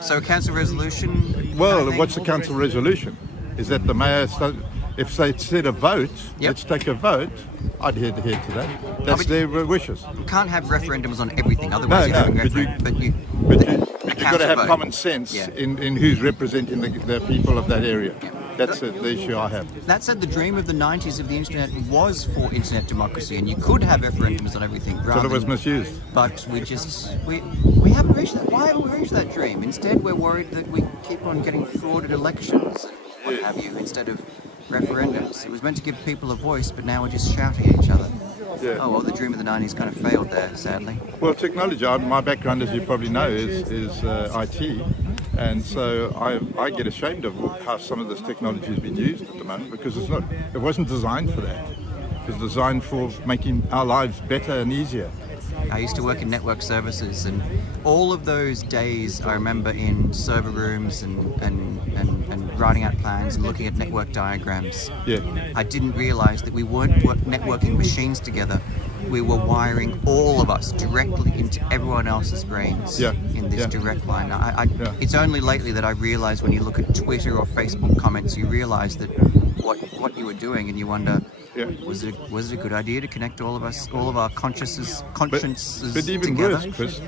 So a council resolution? Well, what's the council resolution? Is that the mayor... If they said a vote, let's take a vote, I'd adhere to that. That's their wishes. You can't have referendums on everything, otherwise you're having you've got to have common sense in who's representing the people of that area. That's the issue I have. That said, the dream of the 90s of the internet was for internet democracy, and you could have referendums on everything. But it was misused. But we haven't reached that. Why haven't we reached that dream? Instead, we're worried that we keep on getting frauded elections and what have you, instead of referendums. It was meant to give people a voice, but now we're just shouting at each other. Yeah. Oh well, the dream of the 90s kind of failed there, sadly. Well, technology, my background, as you probably know, is IT, and so I get ashamed of how some of this technology has been used at the moment, because it wasn't designed for that. It was designed for making our lives better and easier. I used to work in network services, and all of those days I remember in server rooms and writing out plans and looking at network diagrams. Yeah. I didn't realise that we weren't networking machines together. We were wiring all of us directly into everyone else's brains in this direct line. It's only lately that I realised, when you look at Twitter or Facebook comments, you realise that what you were doing, and you wonder, was it a good idea to connect all of us, all of our consciences but even together? worse, Chris,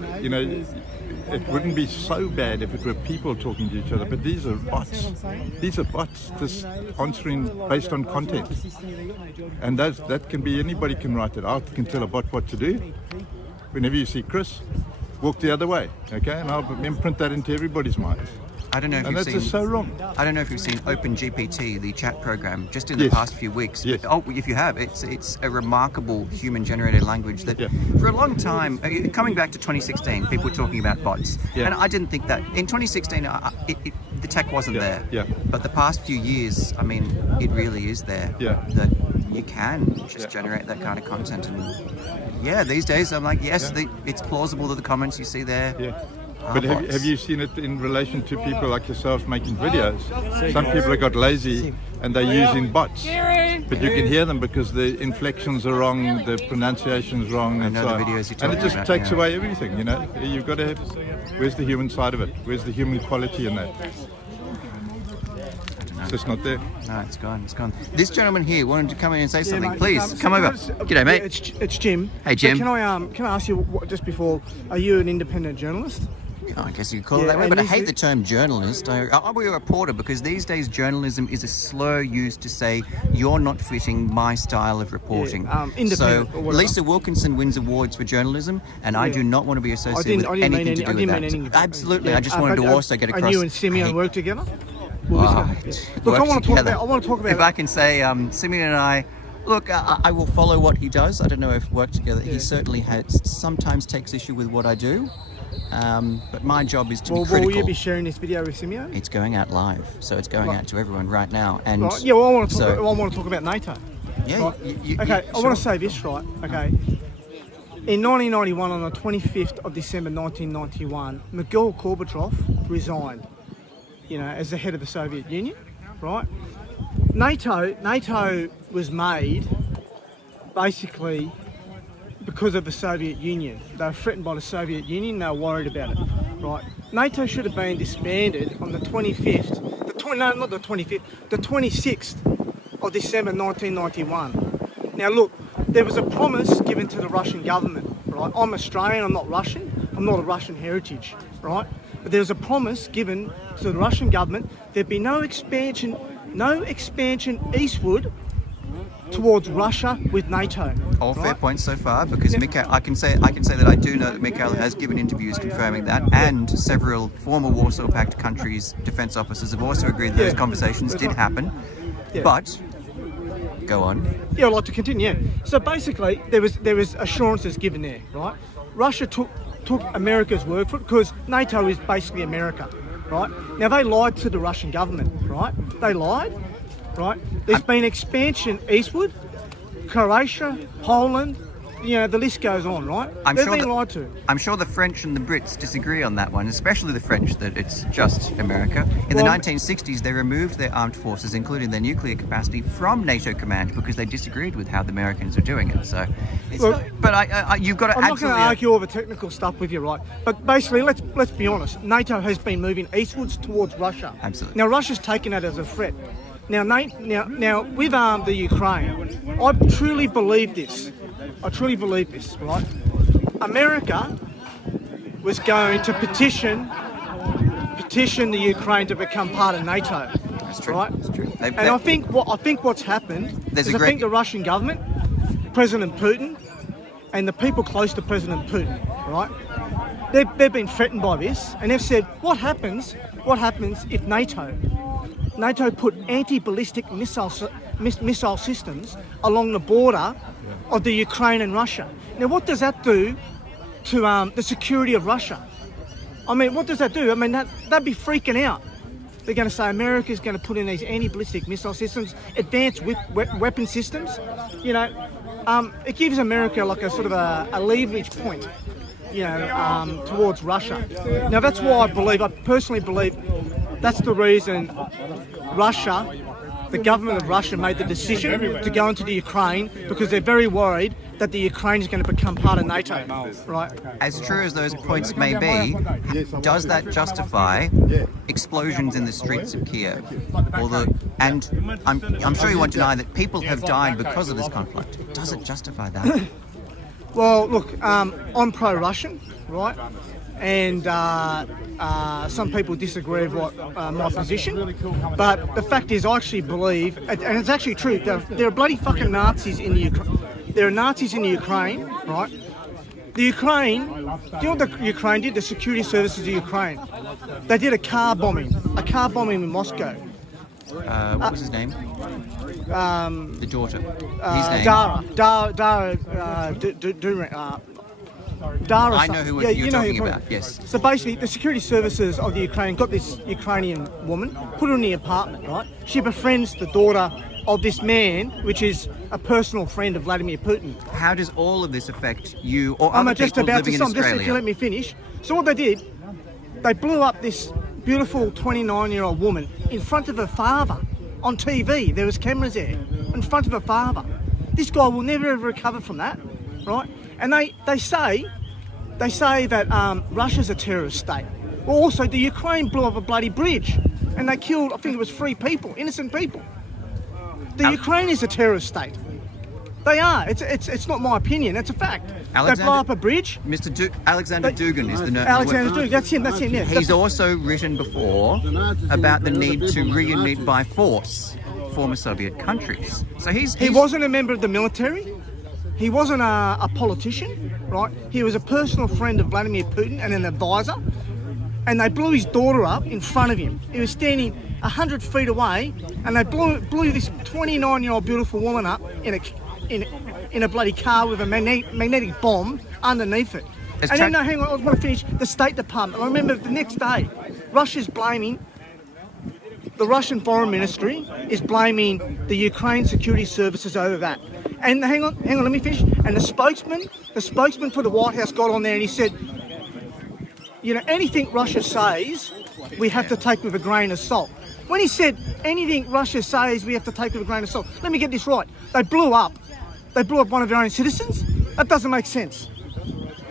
it wouldn't be so bad if it were people talking to each other, but these are bots. These are bots just answering based on content. And that can be, anybody can write it out, can tell a bot what to do. Whenever you see Chris, walk the other way, okay? And I'll imprint that into everybody's mind. I don't know if and you've that's seen. just so wrong. I don't know if you've seen OpenGPT, the chat program, just in the past few weeks. Yes. Oh, if you have, it's a remarkable human-generated language that, for a long time, coming back to 2016, people were talking about bots, and I didn't think that in 2016 the tech wasn't there. Yeah. But the past few years, I mean, it really is there. Yeah. That you can just generate that kind of content, and these days I'm like, yes, it's plausible that the comments you see there. Yeah. But have you seen it in relation to people like yourself making videos? Some people have got lazy and they're using bots. But you can hear them because the inflections are wrong, the pronunciation's wrong, and so on. And it just takes away everything, You've got to have, where's the human side of it? Where's the human quality in that? It's just not there. No, it's gone. This gentleman here wanted to come in and say something. Mate, please, come over. G'day, mate. It's Jim. Hey, Jim. Can I ask you, just before, are you an independent journalist? I guess you could call it that way, but I hate the term journalist. I'll be a reporter, because these days journalism is a slur used to say you're not fitting my style of reporting. So Lisa Wilkinson wins awards for journalism, and I do not want to be associated with anything to do with that. Absolutely, I just wanted to also get across. And you and Simeon work together? Look, I want to talk about. If I can say, Simeon and I. Look, I will follow what he does. I don't know if we work together. He certainly sometimes takes issue with what I do. But my job is to be critical. Will you be sharing this video with Simeon? It's going out live, so it's going out to everyone right now. And I want to talk about NATO. Yeah. Right? I want to say this, right? Okay. In 1991, on the 25th of December 1991, Mikhail Gorbachev resigned, as the head of the Soviet Union, right? NATO was made basically because of the Soviet Union. They were threatened by the Soviet Union, they were worried about it, right? NATO should have been disbanded on the 26th of December 1991. Now look, there was a promise given to the Russian government, right? I'm Australian, I'm not Russian, I'm not a Russian heritage, right? But there was a promise given to the Russian government, there'd be no expansion eastward towards Russia with NATO. All fair points so far, because Mikhail, I can say that I do know that Mikhail has given interviews confirming that, and several former Warsaw Pact countries' defence officers have also agreed that those conversations did happen. But go on. Yeah, I'd like to continue. Yeah. So basically, there was assurances given there, right? Russia took America's word for it because NATO is basically America, right? Now they lied to the Russian government, right? They lied, right? There's been expansion eastward, Croatia, Poland, you know, the list goes on, right? They've been lied to. I'm sure the French and the Brits disagree on that one, especially the French, that it's just America. In the 1960s, they removed their armed forces, including their nuclear capacity, from NATO command because they disagreed with how the Americans are doing it. So, you've got to. I'm not going to argue all the technical stuff with you, right? But basically, let's be honest. NATO has been moving eastwards towards Russia. Absolutely. Now Russia's taken that as a threat. Now with the Ukraine, I truly believe this. Right? America was going to petition the Ukraine to become part of NATO. That's true. Right? That's true. I think what's happened is I think the Russian government, President Putin, and the people close to President Putin, right? They've been threatened by this, and they've said, what happens if NATO put anti-ballistic missile systems along the border of the Ukraine and Russia. Now, what does that do to the security of Russia? I mean, what does that do? I mean, that'd be freaking out. They're going to say America's going to put in these anti-ballistic missile systems, advanced weapon systems. You know, it gives America like a sort of a leverage point, you know, towards Russia. Now, that's why I personally believe, that's the reason the government of Russia made the decision to go into the Ukraine, because they're very worried that the Ukraine is going to become part of NATO, right? As true as those points may be, does that justify explosions in the streets of Kiev? And I'm sure you won't deny that people have died because of this conflict. Does it justify that? Well, look, I'm pro-Russian, right? And some people disagree with my position, but the fact is, I actually believe, and it's actually true, there are bloody fucking Nazis in the Ukraine. There are Nazis in the Ukraine, right? The Ukraine, do you know what the Ukraine did? The security services of Ukraine, they did a car bombing in Moscow. What was his name? The daughter. His name? Dara. I know who you're talking about, yes. So basically, the security services of the Ukraine got this Ukrainian woman, put her in the apartment, right? She befriends the daughter of this man, which is a personal friend of Vladimir Putin. How does all of this affect you or other just people about living to in Australia? Just if you let me finish. So what they did, they blew up this beautiful 29-year-old woman in front of her father on TV. There was cameras there in front of her father. This guy will never ever recover from that, right? And they say that Russia's a terrorist state. Well, also the Ukraine blew up a bloody bridge, and they killed, I think it was 3 people, innocent people. The Ukraine is a terrorist state. They are. It's not my opinion. It's a fact. They blow up a bridge. Alexander Dugin is the name. Alexander Dugin. That's him. Yeah. He's also written before about the need to reunite by force former Soviet countries. So he wasn't a member of the military. He wasn't a politician, right? He was a personal friend of Vladimir Putin and an advisor. And they blew his daughter up in front of him. He was standing 100 feet away, and they blew this 29-year-old beautiful woman up in a bloody car with a magnetic bomb underneath it. And then, no, hang on, I want to finish. The State Department, I remember the next day, Russia's blaming, the Russian Foreign Ministry is blaming the Ukraine security services over that. And hang on, let me finish. And the spokesman for the White House got on there and he said, you know, anything Russia says, we have to take with a grain of salt. When he said anything Russia says, we have to take with a grain of salt, let me get this right. They blew up one of their own citizens? That doesn't make sense.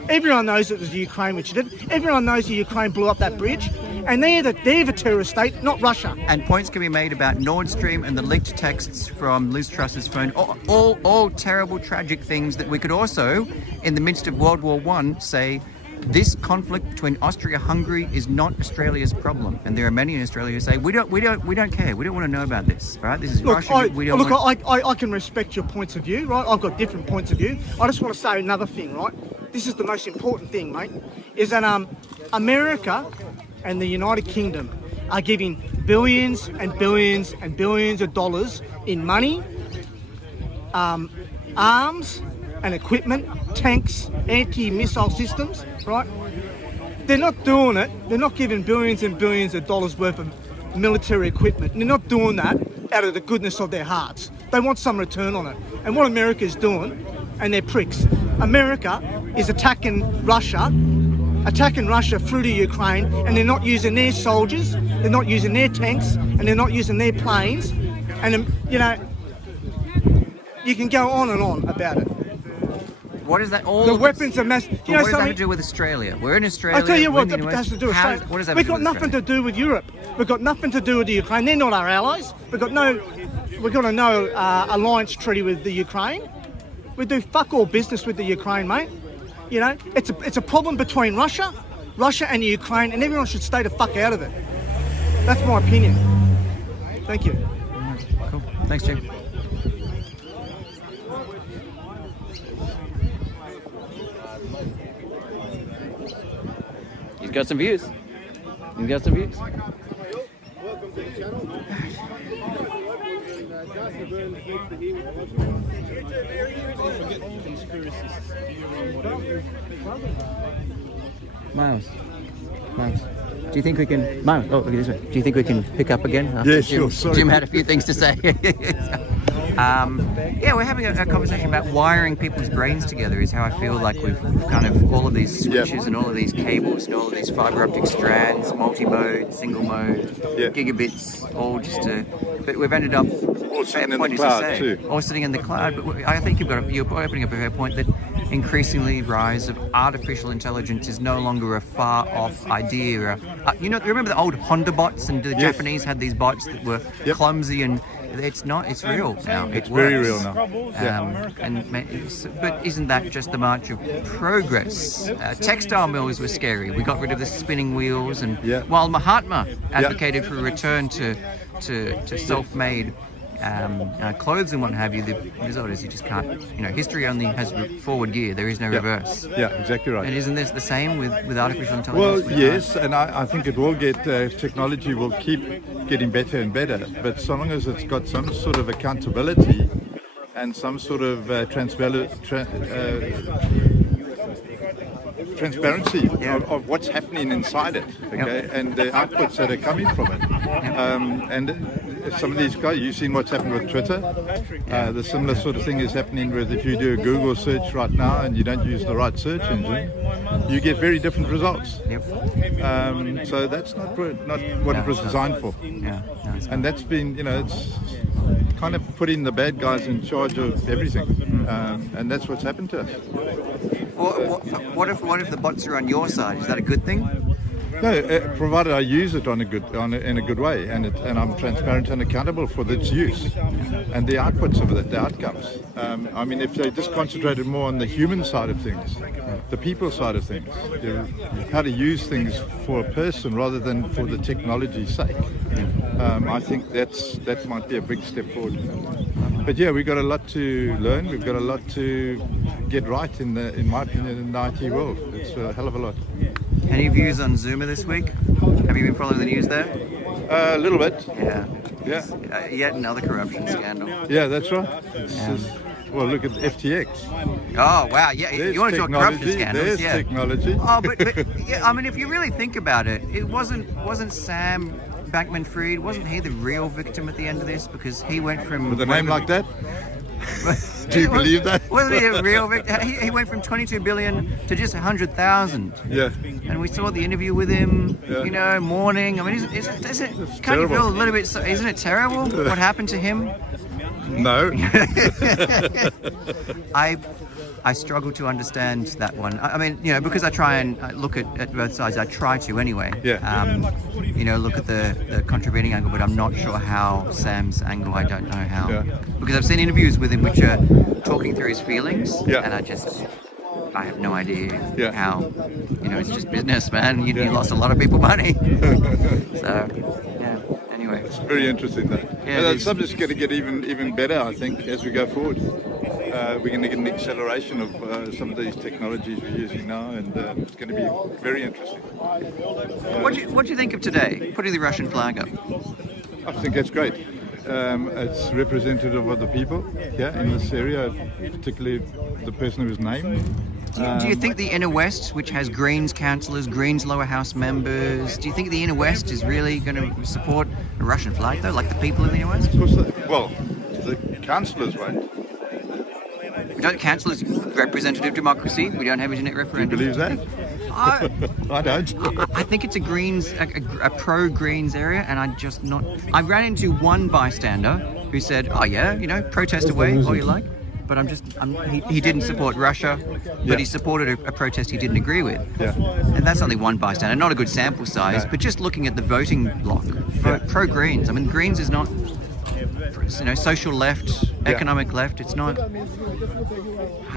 Everyone knows it was the Ukraine which did it. Everyone knows the Ukraine blew up that bridge. And they're the terrorist state, not Russia. And points can be made about Nord Stream and the leaked texts from Liz Truss's phone. All terrible, tragic things that we could also, in the midst of World War I, say this conflict between Austria-Hungary is not Australia's problem, and there are many in Australia who say we don't care, we don't want to know about this. Right? This is Russia. I can respect your points of view, right? I've got different points of view. I just want to say another thing, right? This is the most important thing, mate, is that America and the United Kingdom are giving billions and billions and billions of dollars in money, arms and equipment, tanks, anti-missile systems, right? They're not doing it. They're not giving billions and billions of dollars worth of military equipment. They're not doing that out of the goodness of their hearts. They want some return on it. And what America is doing, and they're pricks, America is attacking Russia through to Ukraine, and they're not using their soldiers, they're not using their tanks, and they're not using their planes. And, you know, you can go on and on about it. What is that all? The weapons of mass. What does that have to do with Australia? We're in Australia. I'll tell you what, that has to do with Australia. What does that We've have to got do with nothing to do with Europe. We've got nothing to do with the Ukraine. They're not our allies. We've got no alliance treaty with the Ukraine. We do fuck all business with the Ukraine, mate. You know, it's a problem between Russia and the Ukraine, and everyone should stay the fuck out of it. That's my opinion. Thank you. Cool. Thanks, Jim. He's got some views. He's got some views. Welcome to the channel. Miles, do you think we can? Miles, oh, look at this one. Do you think we can pick up again? Yeah, sure. Sorry. Jim had a few things to say. Yeah, we're having a conversation about wiring people's brains together. Is how I feel like we've kind of all of these switches and all of these cables and all of these fiber optic strands, multi-mode, single mode, gigabits, all just to. But we've ended up all sitting in the cloud too. All sitting in the cloud. But I think you're opening up a fair point that increasingly rise of artificial intelligence is no longer a far off idea. You know, remember the old Honda bots, and the Japanese had these bots that were clumsy, and it's not. It's real now. It's very real now. But isn't that just the march of progress? Textile mills were scary. We got rid of the spinning wheels, and while Mahatma advocated for a return to self-made clothes and what have you, the result is you just can't. You know, history only has forward gear. There is no reverse. Yeah, exactly right. And isn't this the same with artificial intelligence? Well, yes, and I think it will get. Technology will keep getting better and better. But so long as it's got some sort of accountability and some sort of transparency of what's happening inside it, okay, and the outputs that are coming from it. And some of these guys, you've seen what's happened with Twitter. The similar sort of thing is happening with, if you do a Google search right now and you don't use the right search engine, you get very different results. So that's not what it was designed for. And that's been, you know, it's kind of putting the bad guys in charge of everything, and that's what's happened to us. What if the bots are on your side? Is that a good thing? No, provided I use it in a good way, and I'm transparent and accountable for its use, and the outputs of it, the outcomes. I mean, if they just concentrated more on the human side of things, the people side of things, how to use things for a person rather than for the technology's sake, I think that might be a big step forward. But yeah, we've got a lot to learn. We've got a lot to get right in my opinion, in the IT world. It's a hell of a lot. Any views on Zuma this week? Have you been following the news there? A little bit. Yeah. Yet another corruption scandal. Yeah, that's right. Well, look at FTX. Oh wow! Yeah, you want to talk corruption scandals? There's technology. Oh, but yeah, I mean, if you really think about it, it wasn't Sam Bankman-Fried, wasn't he the real victim at the end of this? Because he went from with a name like that. Do you believe that? Wasn't he a real victim? He went from 22 billion to just 100,000. Yeah. And we saw the interview with him. You know, mourning. I mean, can't terrible. you feel a little bit? Isn't it terrible what happened to him? No. I struggle to understand that one. I mean, you know, because I try and look at both sides. I try to anyway. You know, look at the contravening angle, but I'm not sure how Sam's angle. I don't know how. Because I've seen interviews with him which are talking through his feelings, and I just I have no idea Yeah. how. It's just business, man. You lost a lot of people money. So, yeah. Anyway, It's very interesting, though. Yeah, The it is. subject's going to get even better, I think, as we go forward. We're going to get an acceleration of some of these technologies we're using now, and it's going to be very interesting. what do you think of today? Putting the Russian flag up. I think that's great. It's representative of the people here in this area, particularly the person who was named. Do you think the inner west, which has Greens councillors, Greens lower house members, do you think the inner west is really going to support a Russian flag, though, like the people in the inner west? Of course, the councillors won't. We don't councillors representative democracy. We don't have internet Do you referendum. believe that? I, I don't. I think it's a Greens, a pro-Greens area, and I ran into one bystander who said, "Oh yeah, protest away all you like," but he didn't support Russia, but he supported a protest he didn't agree with. Yeah. And that's only one bystander, not a good sample size, but just looking at the voting bloc, pro-Greens. I mean, Greens is not, social left, economic left. It's not.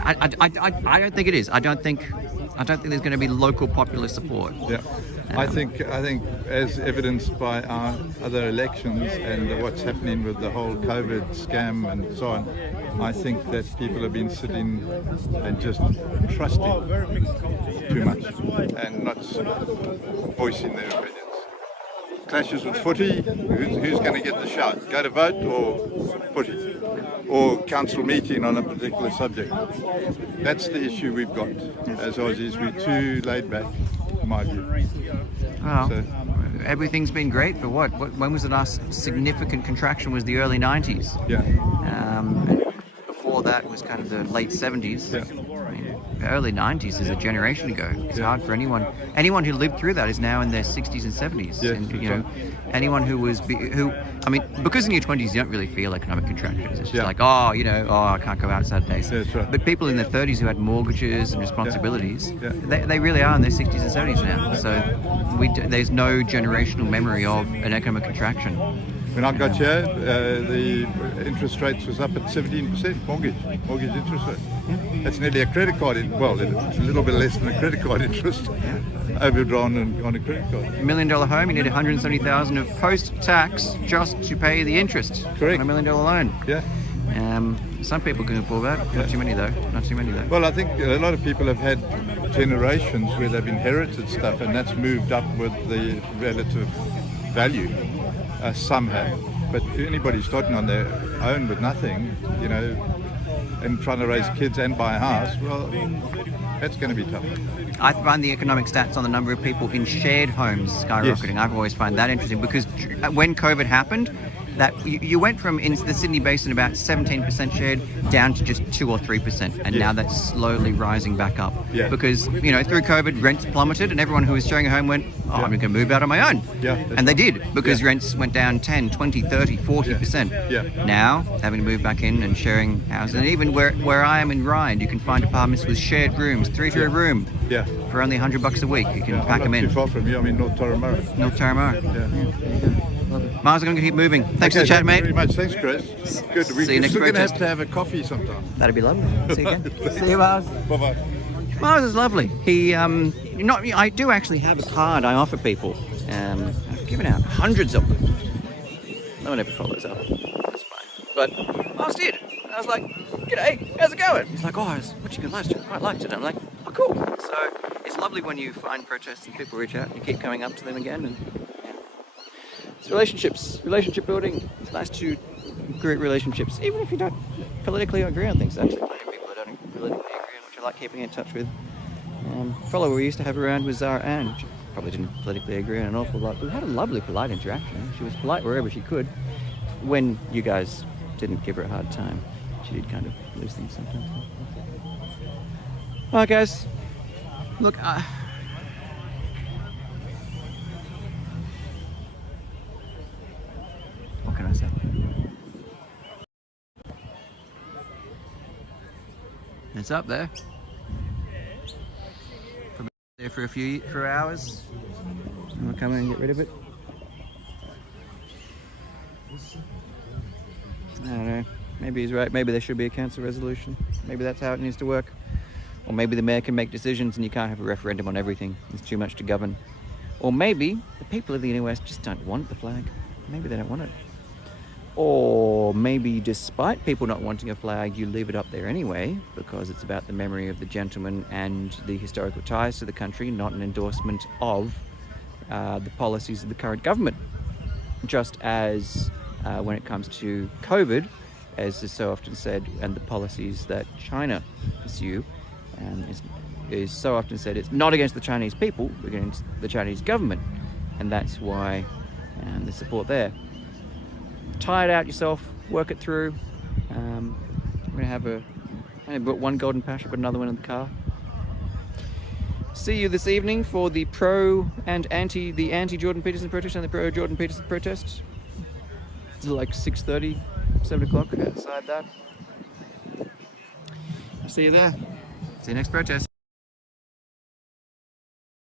I don't think it is. I don't think there's going to be local popular support. Yeah, I think as evidenced by our other elections and what's happening with the whole COVID scam and so on, I think that people have been sitting and just trusting too much and not voicing their opinions. Clashes with footy, who's going to get the shout? Go to vote or footy? Or council meeting on a particular subject. That's the issue we've got as Aussies. We're too laid back, in my view. Well, So, everything's been great for what? When was the last significant contraction? Was the early 90s. yeah. And before that was kind of the late 70s. Yeah. I mean, the early 90s is a generation ago. It's Yeah. hard for anyone who lived through that is now in their 60s and 70s. Yeah, And, that's you know, anyone because in your 20s you don't really feel economic contractions. It's just Yeah. like, I can't go out Saturdays. Yeah, that's right. But people in their 30s who had mortgages and responsibilities, Yeah. they really are in their 60s and 70s now. So there's no generational memory of an economic contraction. When I got here, the interest rates was up at 17%, mortgage interest rate. That's nearly a credit card. It's a little bit less than a credit card interest, overdrawn on a credit card. $1 million home, you need $170,000 of post-tax just to pay the interest Correct. on $1 million loan. Yeah. Some people can afford that. Not too many though. Well, I think a lot of people have had generations where they've inherited stuff, and that's moved up with the relative value. Some have, but anybody starting on their own with nothing, and trying to raise kids and buy a house, well, that's going to be tough. I find the economic stats on the number of people in shared homes skyrocketing. Yes. I've always found that interesting because when COVID happened, that you went from in the Sydney Basin about 17% shared down to just 2 or 3%, and Yes. now that's slowly rising back up. Yeah. Because through COVID, rents plummeted, and everyone who was sharing a home went, I'm going to move out on my own. Yeah, that's and they right. did because rents went down 10, 20, 30, 40%. Yeah. Now having to move back in and sharing houses, and even where I am in Ryan, you can find apartments with shared rooms, 3-2 room. Yeah. For only $100 a week, you can I'm pack not them in. too far from you. I'm in North Turramurra. North Turramurra. Yeah. Miles, I'm going to keep moving. Thanks for the chat, mate. Very much. Thanks, Chris. Good. See you next We're going to protest. have a coffee sometime. That'd be lovely. See you again. See you, Miles. Bye-bye. Miles is lovely. I do actually have a card I offer people. I've given out hundreds of them. No one ever follows up. That's fine. But Miles did. I was like, g'day, how's it going? He's like, what you got last year? I liked it. I'm like, oh, cool. So it's lovely when you find protests and people reach out and you keep coming up to them again. And it's relationship building. It's nice to create relationships, even if you don't politically agree on things. Actually, plenty of people that don't politically agree on, which I like keeping in touch with. A fellow we used to have around was Zara Ann. She probably didn't politically agree on an awful lot, but we had a lovely, polite interaction. She was polite wherever she could. When you guys didn't give her a hard time, she did kind of lose things sometimes. Alright, guys. Look, what can I say? It's up there. Probably there for hours. And we'll come in and get rid of it. I don't know. Maybe he's right. Maybe there should be a council resolution. Maybe that's how it needs to work. Or maybe the mayor can make decisions and you can't have a referendum on everything. There's too much to govern. Or maybe the people of the inner west just don't want the flag. Maybe they don't want it. Or maybe despite people not wanting a flag, you leave it up there anyway because it's about the memory of the gentleman and the historical ties to the country, not an endorsement of the policies of the current government. Just as when it comes to COVID, as is so often said, and the policies that China pursue, is so often said it's not against the Chinese people, but against the Chinese government. And that's why the support there. Tire it out yourself, work it through. I'm going to have I brought one golden patch, I've got another one in the car. See you this evening for the pro and anti, the anti-Jordan Peterson protest and the pro-Jordan Peterson protest. It's like 6:30, 7 o'clock outside that. I'll see you there. See you next protest.